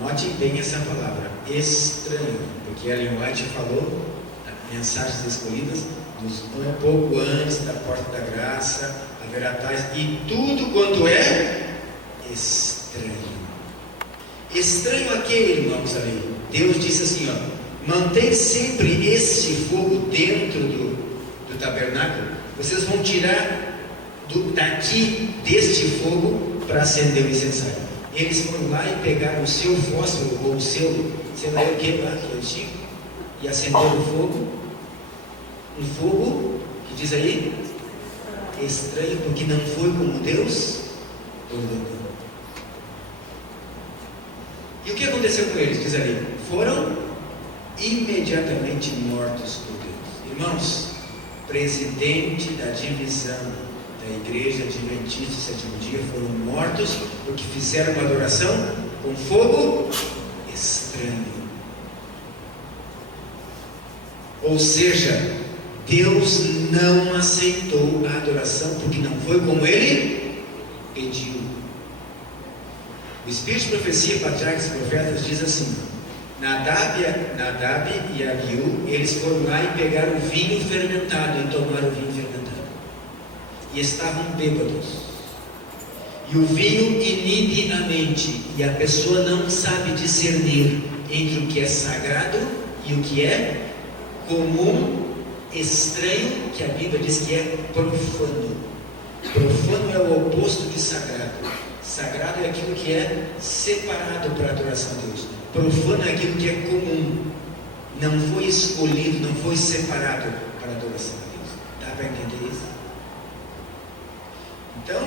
Note bem essa palavra, estranho, porque Ellen White falou, mensagens escolhidas, um pouco antes da porta da graça, haverá tais, e tudo quanto é estranho. Estranho a quê, irmãos, ali? Deus disse assim, ó, mantém sempre este fogo dentro do tabernáculo, vocês vão tirar daqui deste fogo para acender o incensário. Eles foram lá e pegaram o seu fósforo, ou o seu, sei lá o que lá, que eu tinha, e acenderam o fogo. Um fogo, que diz aí, estranho, porque não foi como Deus ordenou. E o que aconteceu com eles? Diz ali, foram imediatamente mortos por Deus. Irmãos, presidente da divisão da igreja adventista do sétimo dia foram mortos porque fizeram uma adoração com fogo estranho. Ou seja, Deus não aceitou a adoração porque não foi como ele pediu. O Espírito de Profecia, Patriarcas e Profetas diz assim: Nadab e Abiú, eles foram lá e pegaram o vinho fermentado e tomaram o vinho fermentado. E estavam bêbados. E o vinho inibe a mente, e a pessoa não sabe discernir entre o que é sagrado e o que é comum, estranho, que a Bíblia diz que é profano. Profano é o oposto de sagrado. Sagrado é aquilo que é separado para a adoração a Deus. Profano é aquilo que é comum. Não foi escolhido, não foi separado para a adoração a Deus. Dá para entender isso? Então,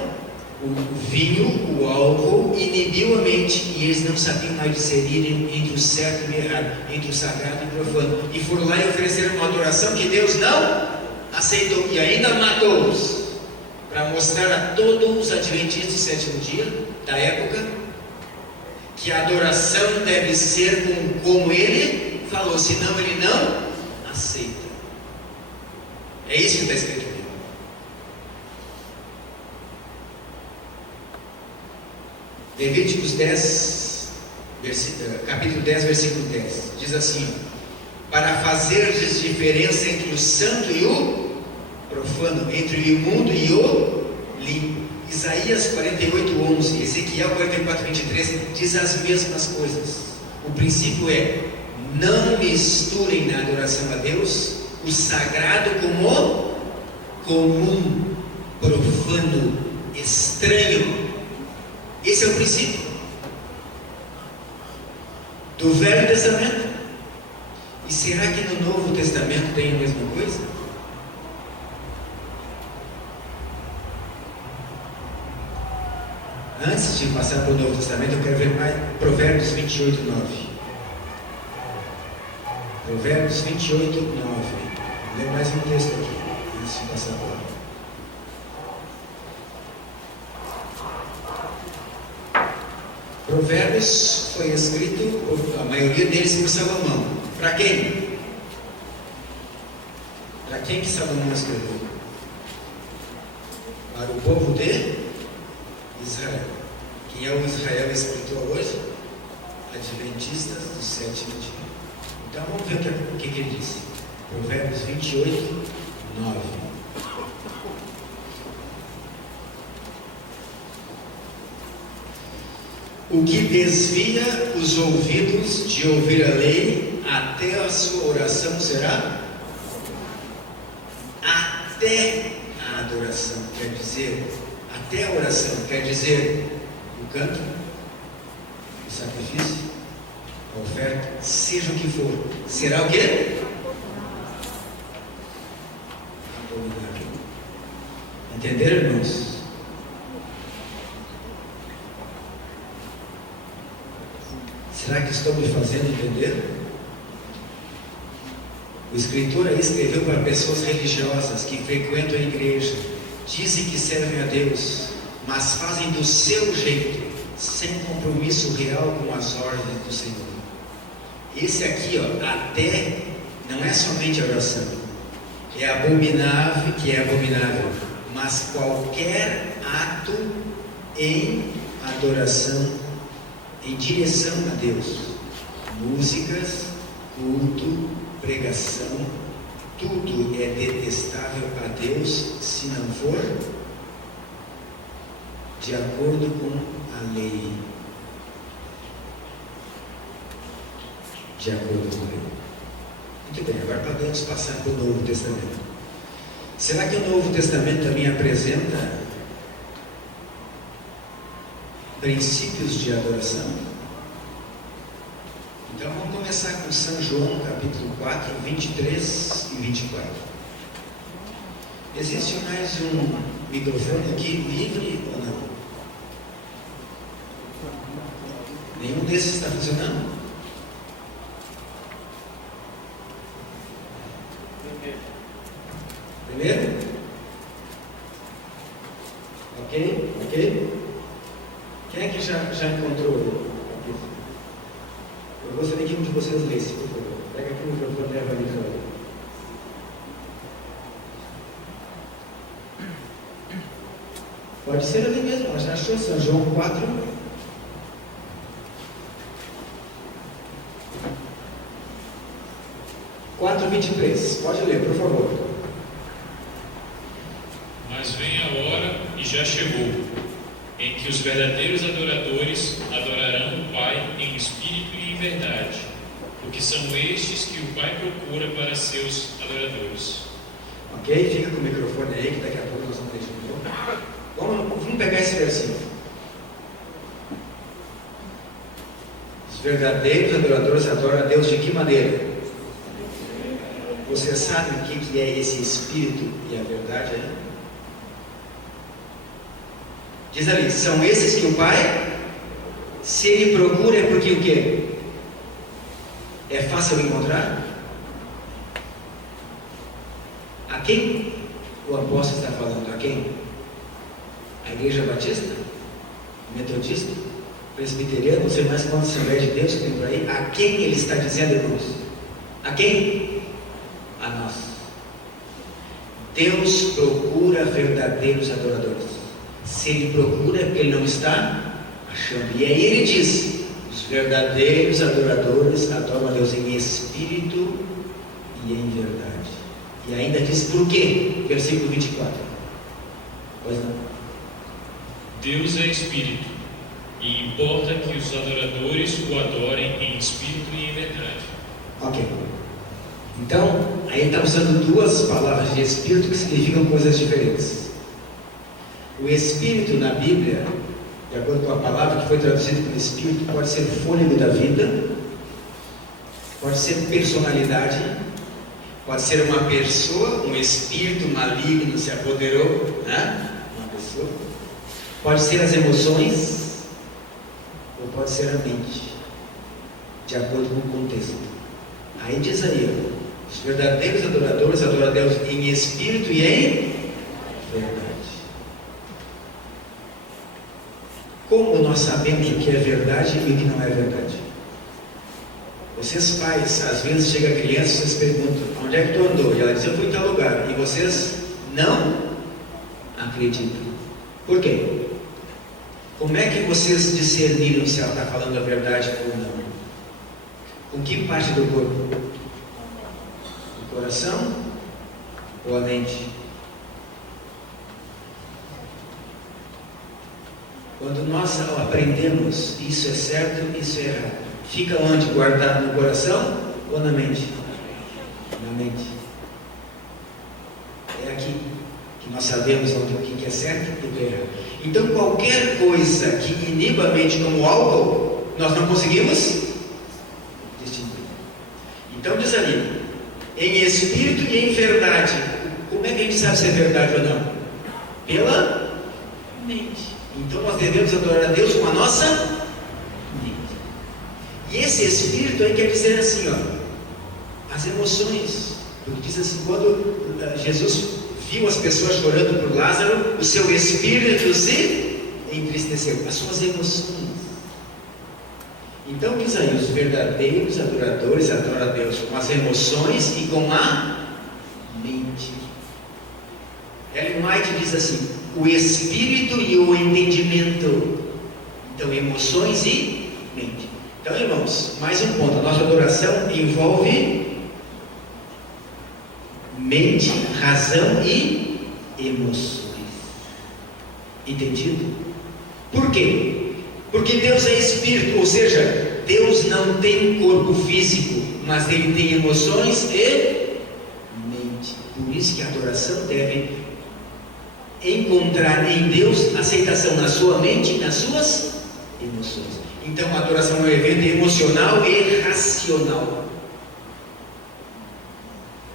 o vinho, o álcool, inibiu a mente e eles não sabiam mais discernir entre o certo e o errado, entre o sagrado e o profano. E foram lá e ofereceram uma adoração que Deus não aceitou e ainda matou-os, para mostrar a todos os adventistas do sétimo dia da época que a adoração deve ser como ele falou, senão ele não aceita. É isso que está escrito aqui. Levíticos 10, capítulo 10, versículo 10, diz assim: para fazeres diferença entre o santo e o profano, entre o imundo e o limpo. Isaías 48, 11, Ezequiel 44, 23 diz as mesmas coisas. O princípio é: não misturem na adoração a Deus o sagrado com o comum, profano, estranho. Esse é o princípio do Velho Testamento. E será que no Novo Testamento tem a mesma coisa? Antes de passar para o Novo Testamento, eu quero ver mais Provérbios 28, 9. Provérbios 28, 9. Vou ler mais um texto aqui, antes de passar a palavra. Provérbios foi escrito, a maioria deles por Salomão. Para quem? Para quem que Salomão escreveu? Para o povo de Israel. Quem é o Israel espiritual hoje? Adventistas do sétimo dia. Então vamos ver o que ele diz. Provérbios 28, 9. O que desvia os ouvidos de ouvir a lei, até a sua oração será? Até a adoração, quer dizer, até a oração, quer dizer, o canto, o sacrifício, a oferta, seja o que for, será o quê? Abominável. Entenderam, irmãos? Será que estou me fazendo entender? O escritor aí escreveu para pessoas religiosas que frequentam a igreja, dizem que servem a Deus, mas fazem do seu jeito, sem compromisso real com as ordens do Senhor. Esse aqui, ó, até não é somente a oração, é abominável, mas qualquer ato em adoração, em direção a Deus, músicas, culto, pregação, tudo é detestável a Deus se não for de acordo com a lei. De acordo com a lei. Muito bem, agora podemos passar para o Novo Testamento. Será que o Novo Testamento também apresenta princípios de adoração? Então vamos começar com São João, capítulo 4, 23 e 24. Existe mais um microfone aqui livre ou não? Nenhum desses está funcionando? Primeiro? Ok? Quem é que já encontrou? Eu gostaria que um de vocês lesse, por favor. Pega aqui o microfone e leva ali para ele. Pode ser ali mesmo, ela já achou. São João 4. Quatro, 23. Pode ler, por favor. Mas vem a hora, e já chegou, em que os verdadeiros adoradores adorarão o Pai em espírito e em verdade, porque são estes que o Pai procura para seus adoradores. Ok? Fica com o microfone aí, que daqui a pouco nós vamos ter de novo. Vamos pegar esse versículo. Os verdadeiros adoradores adoram a Deus de que maneira? Você sabe o que é esse espírito e a verdade aí? Diz ali, são esses que o Pai, se Ele procura, é porque o quê? É fácil encontrar? A quem o apóstolo está falando? A quem? A Igreja Batista? Metodista? Presbiteriano? Não sei mais quantos Assembleias de Deus que tem por aí. A quem ele está dizendo, irmãos? A quem? A nós. Deus procura verdadeiros adoradores. Se Ele procura, é porque Ele não está achando. E aí Ele diz, os verdadeiros adoradores adoram a Deus em espírito e em verdade. E ainda diz por quê? Versículo 24. Pois não. Deus é espírito, e importa que os adoradores o adorem em espírito e em verdade. Ok. Então, aí ele está usando duas palavras de espírito que significam coisas diferentes. O espírito na Bíblia, de acordo com a palavra que foi traduzida como espírito, pode ser fôlego da vida, pode ser personalidade, pode ser uma pessoa, um espírito maligno se apoderou, né? Uma pessoa. Pode ser as emoções, ou pode ser a mente, de acordo com o contexto. Aí diz aí, ó, os verdadeiros adoradores adoram a Deus em espírito e em verdade. Como nós sabemos o que é verdade e o que não é verdade? Vocês pais, às vezes chega a criança e vocês perguntam, onde é que tu andou? E ela diz, eu fui em tal lugar. E vocês não acreditam. Por quê? Como é que vocês discerniram se ela está falando a verdade ou não? Com que parte do corpo? O coração ou a mente? Quando nós aprendemos isso é certo, isso é errado, fica onde? Guardado no coração ou na mente? Na mente. É aqui que nós sabemos o que é certo e o que é errado. Então qualquer coisa que iniba a mente, como o álcool, nós não conseguimos distinguir. Então diz ali, em espírito e em verdade. Como é que a gente sabe se é verdade ou não? Pela mente. Então nós devemos adorar a Deus com a nossa mente. E esse espírito aí quer dizer assim, ó, as emoções. Porque diz assim, quando Jesus viu as pessoas chorando por Lázaro, o seu espírito se entristeceu, as suas emoções. Então diz aí, os verdadeiros adoradores adoram a Deus com as emoções e com a mente. Ellen White diz assim, o espírito e o entendimento. Então emoções e mente. Então irmãos, mais um ponto, a nossa adoração envolve mente, razão e emoções. Entendido? Por quê? Porque Deus é espírito, ou seja, Deus não tem corpo físico, mas Ele tem emoções e mente. Por isso que a adoração deve encontrar em Deus aceitação na sua mente e nas suas emoções. Então a adoração é um evento emocional e racional.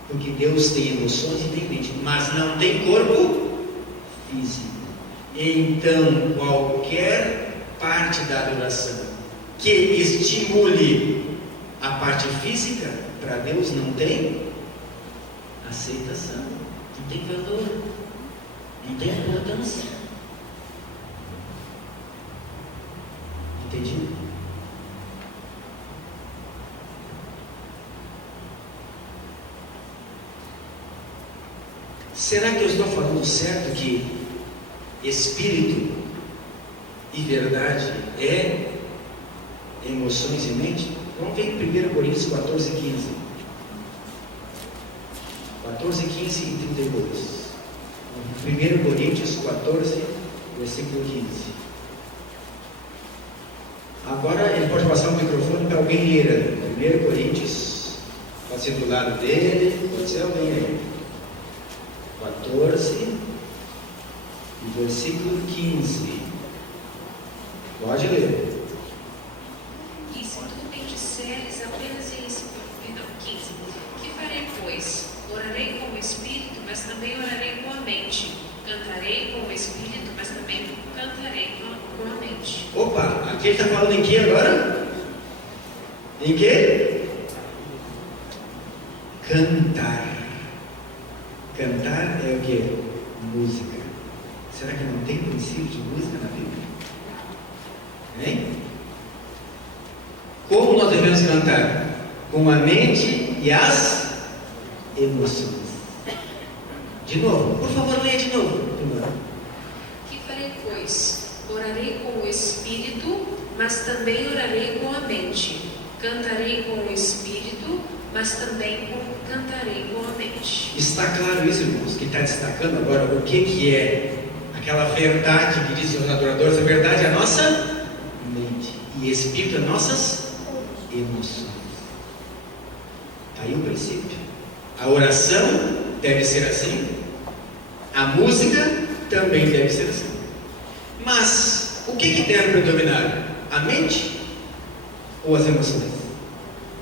Porque Deus tem emoções e tem mente, mas não tem corpo físico. Então qualquer parte da adoração que estimule a parte física, para Deus não tem aceitação, não tem valor, não tem importância. Entendido? Será que eu estou falando certo que espírito e verdade é emoções e mente? Vamos ver em 1 Coríntios 14, 15. 14, 15 e 32. 1 Coríntios 14, versículo 15. Agora ele pode passar o microfone para alguém ler. 1 Coríntios, pode ser do lado dele, pode ser alguém aí. 14 e versículo 15. Pode ler. E se tu me disseres apenas em espírito, 15, que farei, pois? Orarei com o espírito, mas também orarei com a mente. Cantarei com o espírito, mas também cantarei com a mente. Opa, aqui ele está falando em que agora? Em que? Cantar. Cantar é o que? Música. Será que não tem princípio de música na Bíblia? Hein? Como nós devemos cantar? Com a mente e as emoções. De novo, por favor, leia de novo. Que farei, pois? Orarei com o espírito, mas também orarei com a mente. Cantarei com o espírito, mas também cantarei com a mente. Está claro isso, irmãos? Que está destacando agora o que é aquela verdade que diz os adoradores. A verdade é a nossa mente e espírito é nossas emoções. Está aí o princípio. A oração deve ser assim, a música também deve ser assim. Mas o que deve predominar? A mente ou as emoções?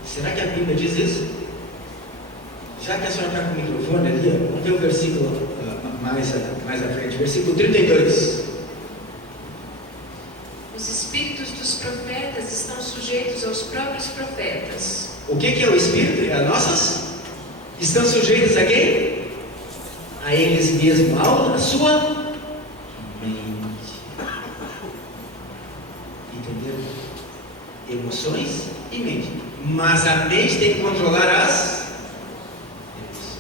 Será que a Bíblia diz isso? Já que a senhora está com o microfone ali, vamos ver o versículo mais à frente, versículo 32. Os espíritos dos profetas estão sujeitos aos próprios profetas. O que é o Espírito? As nossas? Estão sujeitas a quem? A eles mesmos, a sua mente. Entendeu? Emoções e mente. Mas a mente tem que controlar as emoções.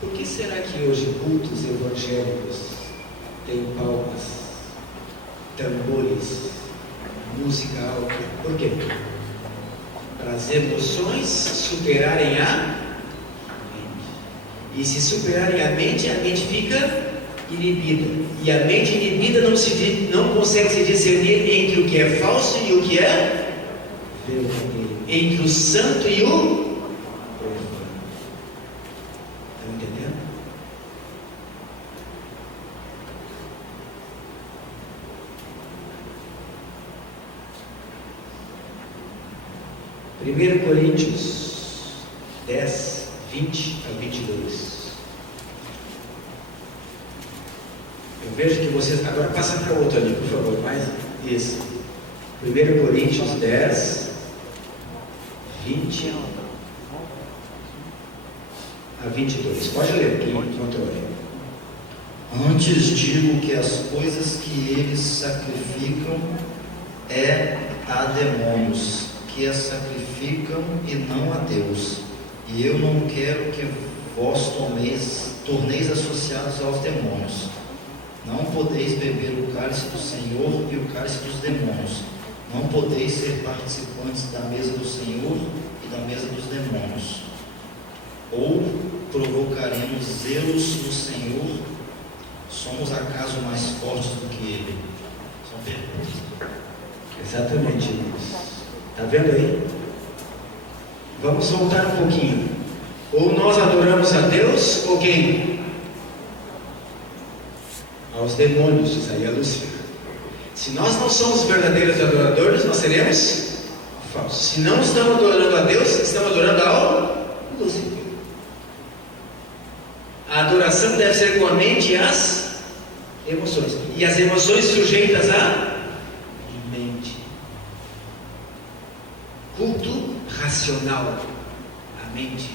Por que será que hoje cultos evangélicos têm palmas, tambores, música alta? Por quê? Para as emoções superarem a mente. E se superarem a mente fica inibida. E a mente inibida não consegue se discernir entre o que é falso e o que é verdadeiro. Entre o santo e o profano. Estão entendendo? Primeiro Coríntios 10, 20 a 22. Eu vejo que vocês... Agora passa para outro ali, por favor. Mais isso. 1 Coríntios 10, 20 a 22. Pode ler, quem encontrou aí. Antes digo que as coisas que eles sacrificam é a demônios, que as sacrificam e não a Deus. E eu não quero que vós torneis associados aos demônios. Não podeis beber o cálice do Senhor e o cálice dos demônios. Não podeis ser participantes da mesa do Senhor e da mesa dos demônios. Ou provocaremos zelos no Senhor? Somos acaso mais fortes do que Ele? São perguntas. Exatamente isso. Está vendo aí? Vamos voltar um pouquinho. Ou nós adoramos a Deus, ou quem? Aos demônios, diz aí a Lúcifer. Se nós não somos verdadeiros adoradores, nós seremos falsos. Se não estamos adorando a Deus, estamos adorando ao Lúcifer. A adoração deve ser com a mente e as emoções. E as emoções sujeitas à mente. Culto racional. A mente.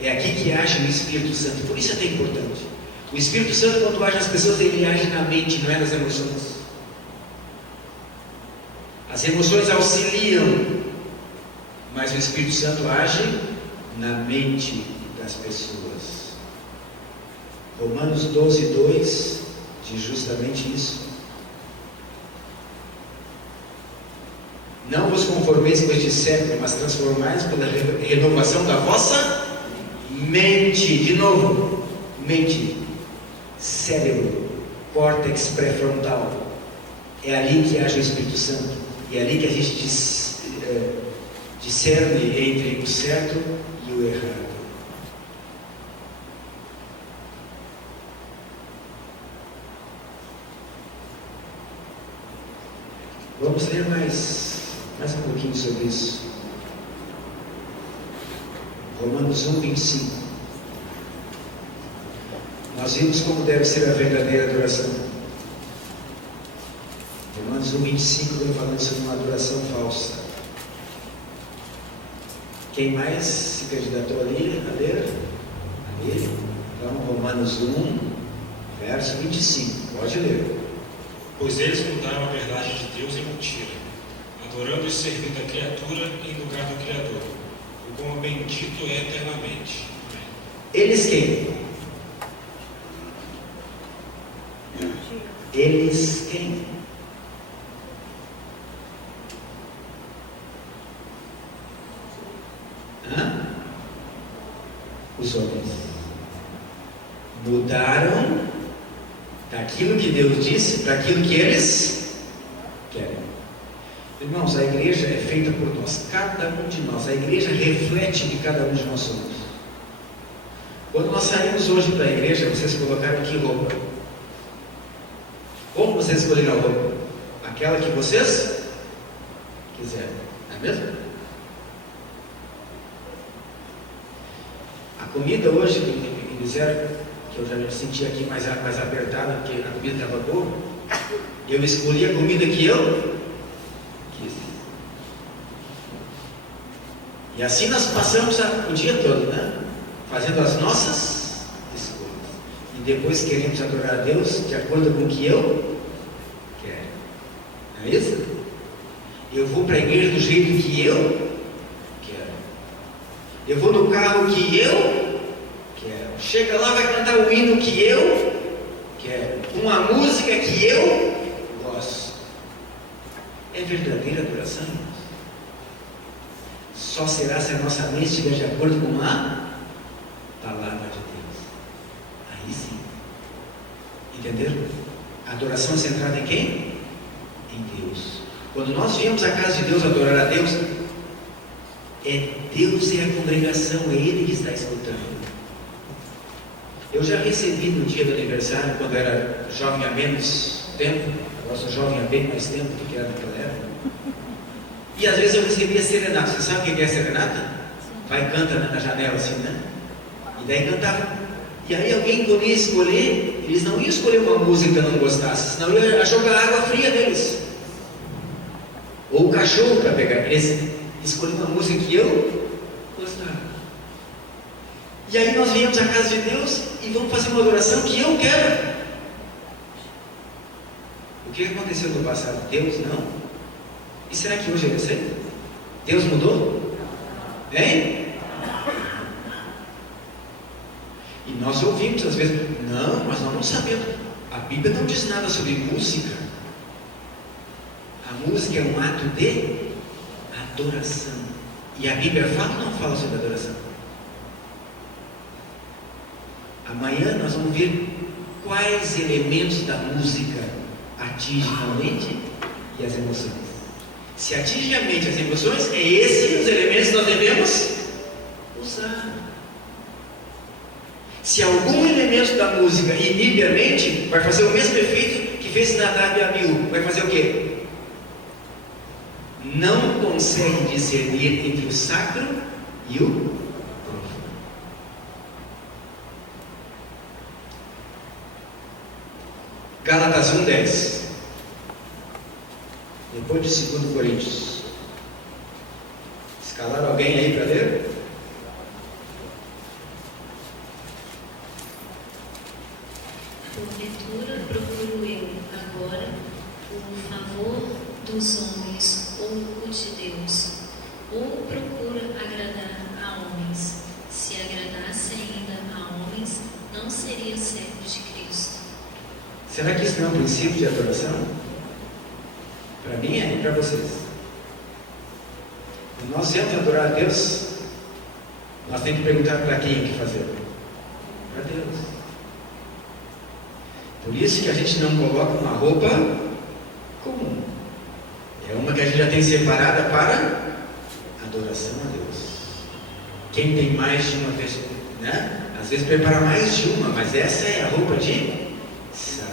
É aqui que age o Espírito Santo. Por isso é tão importante. O Espírito Santo, quando age nas pessoas, ele age na mente, não é nas emoções. As emoções auxiliam, mas o Espírito Santo age na mente das pessoas. Romanos 12, 2 diz justamente isso. Não vos conformeis com este século, mas transformais pela renovação da vossa mente. De novo, mente. Cérebro, córtex pré-frontal. É ali que age o Espírito Santo. E é ali que a gente discerne entre o certo e o errado. Vamos ler mais um pouquinho sobre isso. Romanos 1, 25. Nós vimos como deve ser a verdadeira adoração. Romanos 1, 25 vem falando sobre uma adoração falsa. Quem mais se candidatou ali a ler? Ali. Então, Romanos 1, verso 25. Pode ler. Pois eles mudaram a verdade de Deus em mentira, adorando e servindo a criatura em lugar do Criador, o qual bendito é eternamente. Amém. Eles quem? Eles quem? Os homens mudaram daquilo que Deus disse para aquilo que eles querem. Irmãos, a igreja é feita por nós, cada um de nós. A igreja reflete o que cada um de nós somos. Quando nós saímos hoje para a igreja, vocês colocaram que roupa? Como vocês escolheram a roupa? Aquela que vocês quiserem, não é mesmo? A comida hoje que me disseram, que eu já me senti aqui mais apertado, porque a comida estava boa, eu escolhi a comida que eu quis. E assim nós passamos o dia todo, né? Fazendo as nossas escolhas. E depois queremos adorar a Deus de acordo com o que eu quero. Não é isso? Eu vou para a igreja do jeito que eu quero. Eu vou no carro que eu quero. Chega lá, vai cantar o hino que eu quero. Uma música que eu gosto. É verdadeira adoração? Só será se a nossa mente estiver de acordo com a palavra de Deus. Aí sim. Entenderam? A adoração é centrada em quem? Em Deus. Quando nós viemos à casa de Deus adorar a Deus, Deus é a congregação, é Ele que está escutando. Eu já recebi no dia do aniversário, quando era jovem há menos tempo, agora sou jovem há bem mais tempo do que era naquela época. E às vezes eu recebia serenata. Você sabe o que é serenata? Vai e canta na janela assim, né? E daí cantava. E aí alguém quando ia escolher, eles não iam escolher uma música que eu não gostasse, senão ia jogar a água fria deles. Ou o cachorro para pegar. Eles escolhiam uma música que eu gostava. E aí nós viemos à casa de Deus e vamos fazer uma adoração que eu quero. O que aconteceu no passado? Deus não. E será que hoje é você? Deus mudou? Hein? E nós ouvimos às vezes, não, mas nós não sabemos. A Bíblia não diz nada sobre música. A música é um ato de adoração. E a Bíblia fala ou não fala sobre adoração? Amanhã nós vamos ver quais elementos da música atingem a mente e as emoções. Se atinge a mente e as emoções, é esses os elementos que nós devemos usar. Se algum elemento da música inibe a mente, vai fazer o mesmo efeito que fez Nadab e Abiú. Vai fazer o quê? Não consegue discernir entre o sacro e o profano. Gálatas 1:10. Depois de 2 Coríntios. Escalaram alguém aí para ler? Porventura procuro eu agora o favor dos homens ou o de Deus, ou procuro agradar a homens. Se agradasse ainda a homens, não seria servo de Cristo. Será que isso não é um princípio de adoração? Para mim é, e para vocês. Quando nós viemos adorar a Deus, nós temos que perguntar para quem é que fazer. Para Deus. Por isso que a gente não coloca uma roupa comum. É uma que a gente já tem separada para adoração a Deus. Quem tem mais de uma vez, né? Às vezes prepara mais de uma, mas essa é a roupa de sábado.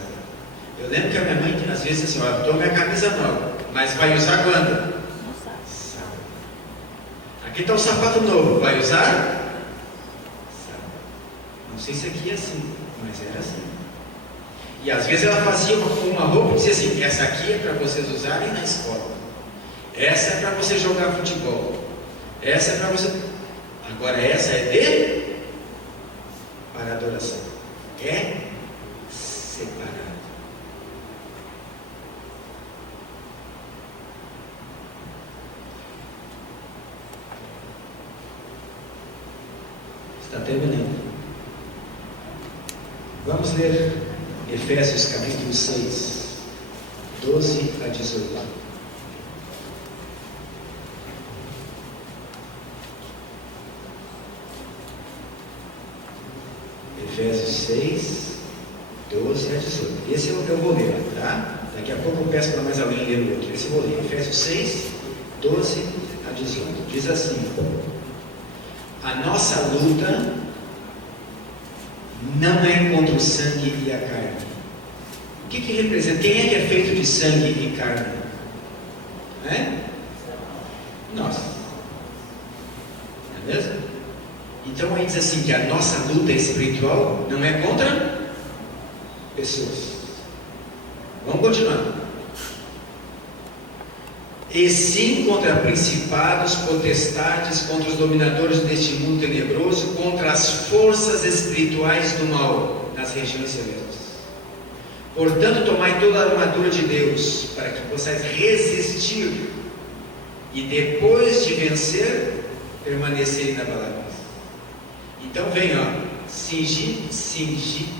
Eu lembro que a minha mãe às vezes assim, ó, toma a camisa nova, mas vai usar quando? Sábado. Aqui está o sapato novo, vai usar? Sábado. Não sei se aqui é assim, mas era assim. E às vezes ela fazia uma roupa e dizia assim, essa aqui é para vocês usarem na escola. Essa é para você jogar futebol. Essa é para você... Agora essa é de... para adoração. É separado. Está terminando. Vamos ler Efésios capítulo 6, 12 a 18. Efésios 6, 12 a 18. Esse eu vou ler, tá? Daqui a pouco eu peço para mais alguém ler o outro. Esse eu vou ler. Efésios 6, 12 a 18. Diz assim: a nossa luta não é contra o sangue e a carne. O que representa? Quem é que é feito de sangue e carne? É? Nós. Não é mesmo? Então aí diz assim que a nossa luta espiritual não é contra pessoas. Vamos continuar. e sim contra principados, potestades, contra os dominadores deste mundo tenebroso, contra as forças espirituais do mal nas regiões celestes. Portanto, tomai toda a armadura de Deus, para que possais resistir e depois de vencer, permanecerem na palavra. Então vem,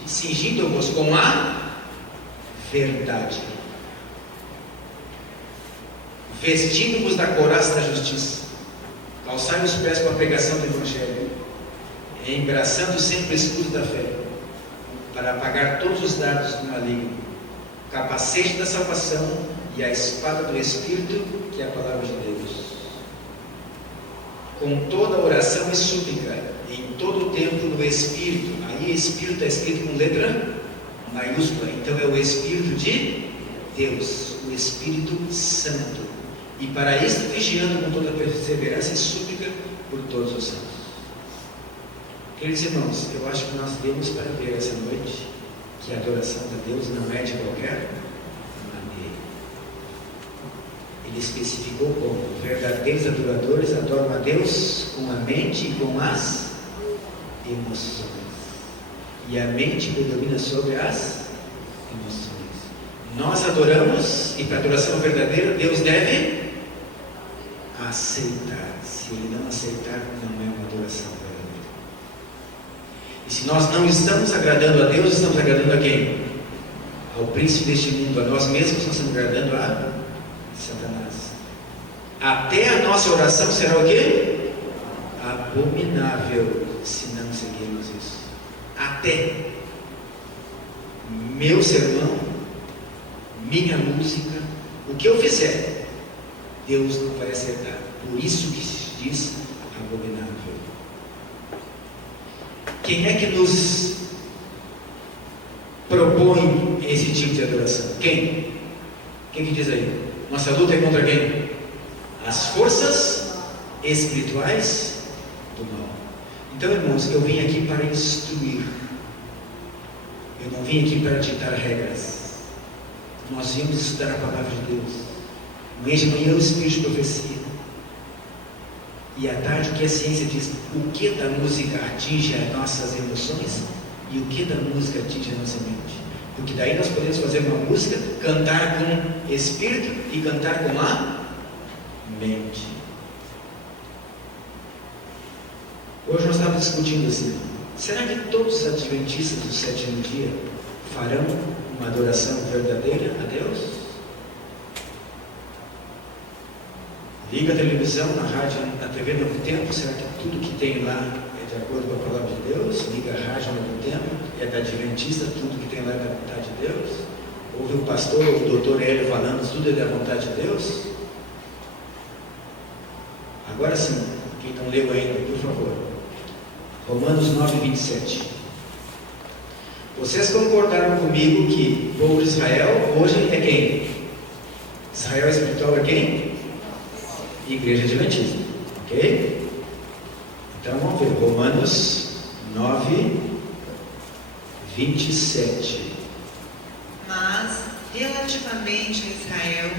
cingindo-vos com a verdade, vestindo-vos da couraça da justiça, calçai os pés com a pregação do Evangelho, embraçando sempre o escudo da fé, para apagar todos os dardos do maligno, o capacete da salvação e a espada do Espírito, que é a palavra de Deus. Com toda oração e súplica, em todo o tempo no Espírito. Aí Espírito está escrito com letra maiúscula, então é o Espírito de Deus, o Espírito Santo. E para isso vigiando com toda perseverança e súplica por todos os santos. Queridos irmãos, eu acho que nós temos para ver essa noite que a adoração a Deus não é de qualquer maneira. Ele especificou como verdadeiros adoradores adoram a Deus com a mente e com as emoções. E a mente predomina sobre as emoções. Nós adoramos, e para a adoração verdadeira, Deus deve aceitar. Se Ele não aceitar, não é uma adoração verdadeira. E se nós não estamos agradando a Deus, estamos agradando a quem? Ao príncipe deste mundo. A nós mesmos, nós estamos agradando a Satanás. Até a nossa oração será o quê? Abominável, se não seguirmos isso. Até meu sermão, minha música, o que eu fizer, Deus não vai acertar. Por isso que se diz abominável. Quem é que nos propõe esse tipo de adoração? Quem? Quem que diz aí? Nossa luta é contra quem? As forças espirituais do mal. Então, irmãos, eu vim aqui para instruir. Eu não vim aqui para ditar regras. Nós viemos estudar a palavra de Deus. Amanhã de manhã o Espírito de profecia. E à tarde o que a ciência diz? O que da música atinge as nossas emoções e o que da música atinge a nossa mente. Porque daí nós podemos fazer uma música, cantar com espírito e cantar com a mente. Hoje nós estávamos discutindo assim: será que todos os adventistas do sétimo dia farão uma adoração verdadeira a Deus? Liga a televisão, na rádio, na TV Novo Tempo, será que tudo que tem lá é de acordo com a palavra de Deus? Liga a rádio Novo Tempo, é da adventista, tudo que tem lá é da vontade de Deus? Ouve o pastor, o doutor Hélio falando, tudo é da vontade de Deus? Agora sim, quem não leu ainda, por favor. Romanos 9, 27. Vocês concordaram comigo que o povo de Israel hoje é quem? Israel espiritual é quem? Igreja Adventista. Ok? Então vamos ver. Romanos 9, 27. Mas, relativamente a Israel,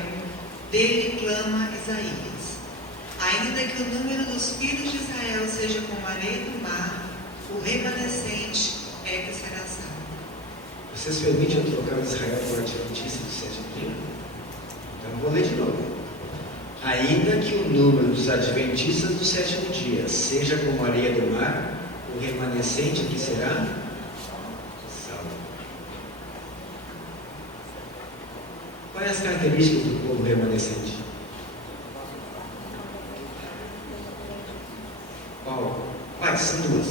dele clama Isaías: ainda que o número dos filhos de Israel seja como a areia do mar, o remanescente é que será salvo. Vocês permitem eu trocar o Israel por Adventista do sétimo dia? Então vou ler de novo. Ainda que o número dos adventistas do sétimo dia seja como a areia do mar, o remanescente que será salvo. Quais as características do povo remanescente? Qual? Quais? São duas.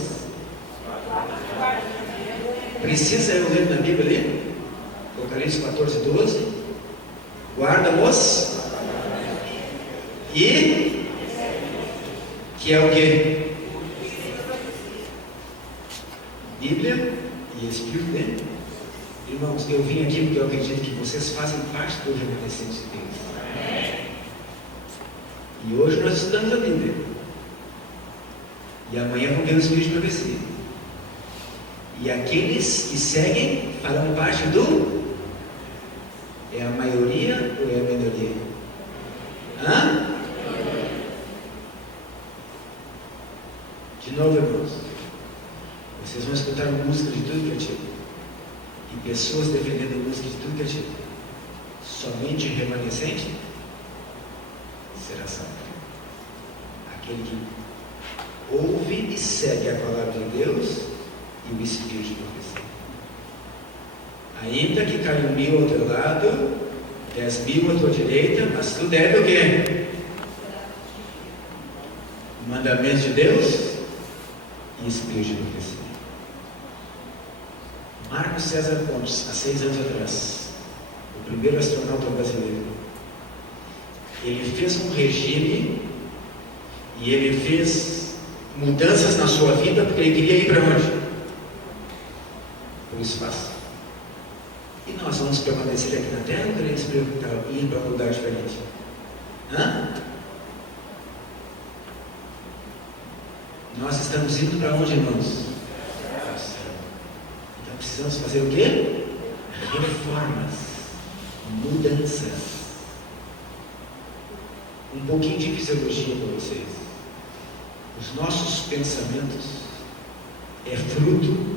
Precisa eu ler na Bíblia ali? Apocalipse 14, 12. Guarda-os. E que é o que? Bíblia e Espírito dele. Irmãos, eu vim aqui porque eu acredito que vocês fazem parte do remanescente de Deus. E hoje nós estudamos a Bíblia. E amanhã vamos ver o Espírito de profecia. E aqueles que seguem farão parte do... É a maioria ou é a minoria? Hã? De novo, irmãos. Vocês vão escutar música de tudo que é tipo. E pessoas defendendo música de tudo que é tipo. Somente o remanescente será salvo. Aquele que ouve e segue a palavra de Deus e o Espírito de profecia. Ainda que caia 1.000 ao teu lado, 10.000 à tua direita, mas tu deve o quê? Mandamentos de Deus e Espírito de profecia. Marcos César Pontes, há 6 anos atrás, o primeiro astronauta brasileiro, ele fez um regime e ele fez mudanças na sua vida porque ele queria ir para onde? Para o espaço. E nós vamos permanecer aqui na Terra ou queremos ir para um lugar diferente? Hã? Nós estamos indo para onde, irmãos? Então precisamos fazer o quê? Reformas, mudanças. Um pouquinho de fisiologia para vocês. Os nossos pensamentos é fruto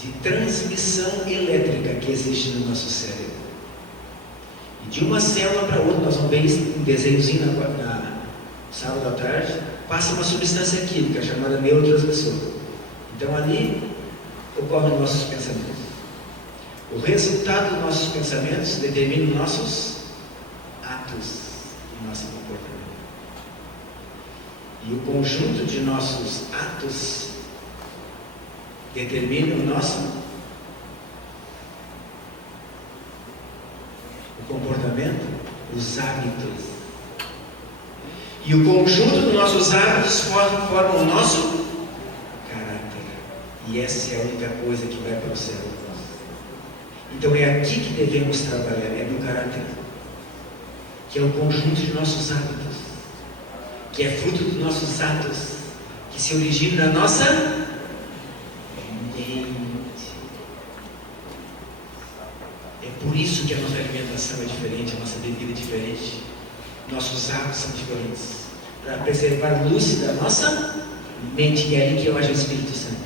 de transmissão elétrica que existe no nosso cérebro. E de uma célula para outra, nós vamos ver um desenhozinho na sábado à tarde, passa uma substância química chamada neurotransmissor. Então ali ocorrem os nossos pensamentos. O resultado dos nossos pensamentos determina os nossos atos e nosso comportamento. E o conjunto de nossos atos determina o nosso comportamento, os hábitos. E o conjunto dos nossos hábitos forma o nosso caráter. E essa é a única coisa que vai para o céu. Então é aqui que devemos trabalhar, é no caráter, que é o conjunto de nossos hábitos, que é fruto dos nossos atos, que se origina na nossa mente. É por isso que a nossa alimentação é diferente, a nossa bebida é diferente, nossos hábitos são diferentes, para preservar a luz da nossa mente, que é ali que age o Espírito Santo.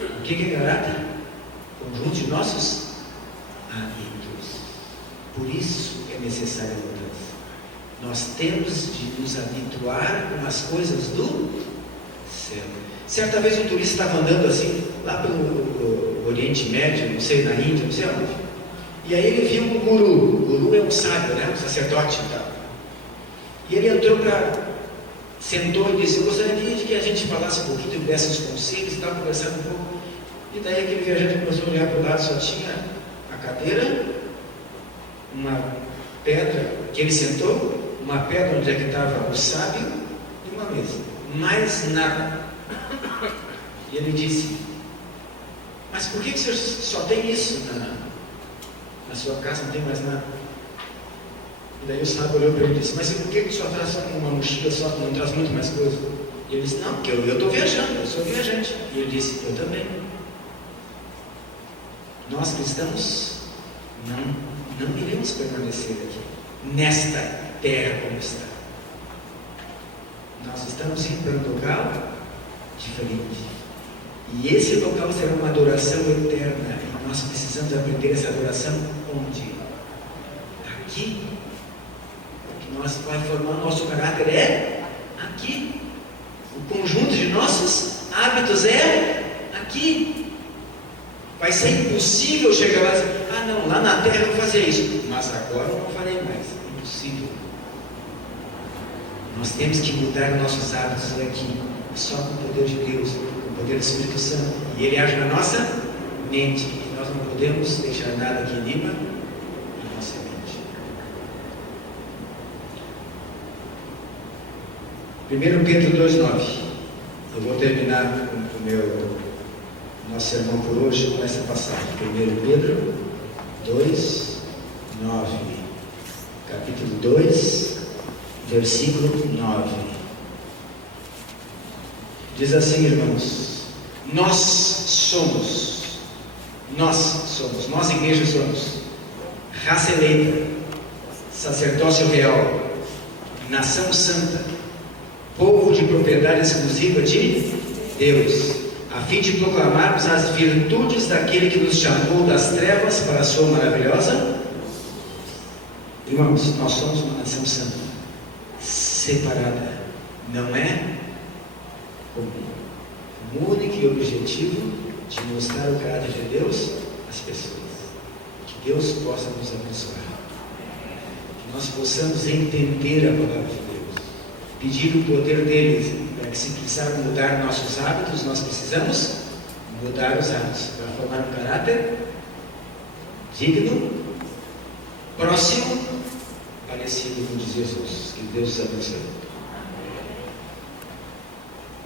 O que é caráter? Conjunto de nossos hábitos. Por isso é necessária a mudança. Nós temos de nos habituar com as coisas do céu. Certa vez um turista estava andando assim, lá pelo Oriente Médio, não sei, na Índia, não sei onde. E aí ele viu um guru. O guru é um sábio, né? Um sacerdote e tal. E ele entrou sentou e disse: eu gostaria de que a gente falasse um pouquinho, desse os conselhos e tal, conversando um pouco. E daí aquele viajante começou a olhar para o lado, só tinha a cadeira, uma pedra que ele sentou, uma pedra onde é que estava o sábio e uma mesa. Mais nada. E ele disse: mas por que o senhor só tem isso na sua casa, não tem mais nada? E daí o sábio olhou para ele e disse: mas por que o senhor traz uma mochila só, não traz muito mais coisa? E ele disse: não, porque eu estou viajando, eu sou viajante. E ele disse: eu também. Nós cristãos não iremos permanecer aqui, nesta terra como está. Nós estamos indo para um local diferente. E esse local será uma adoração eterna. E nós precisamos aprender essa adoração onde? Aqui. O que nós vai formar o nosso caráter é aqui. O conjunto de nossos hábitos é aqui. Vai ser impossível chegar lá e dizer: ah não, lá na terra eu fazia isso, mas agora eu não farei mais. Impossível. Nós temos que mudar nossos hábitos aqui, só com o poder de Deus, com o poder do Espírito Santo. E Ele age na nossa mente. E nós não podemos deixar nada que inima a nossa mente. 1 Pedro 2,9. Eu vou terminar com o nosso sermão por hoje com essa passagem. 1 Pedro 2,9. Capítulo 2, versículo 9. Diz assim, irmãos: nós igreja somos raça eleita, sacerdócio real, nação santa, povo de propriedade exclusiva de Deus, a fim de proclamarmos as virtudes daquele que nos chamou das trevas para a sua maravilhosa. Irmãos, nós somos uma nação santa, separada, não é comum, com o único objetivo de mostrar o caráter de Deus às pessoas. Que Deus possa nos abençoar, que nós possamos entender a palavra de Deus, pedir o poder dele, para que se precisar mudar nossos hábitos, nós precisamos mudar os hábitos, para formar um caráter digno, próximo, parecido com Jesus. Que Deus os abençoe.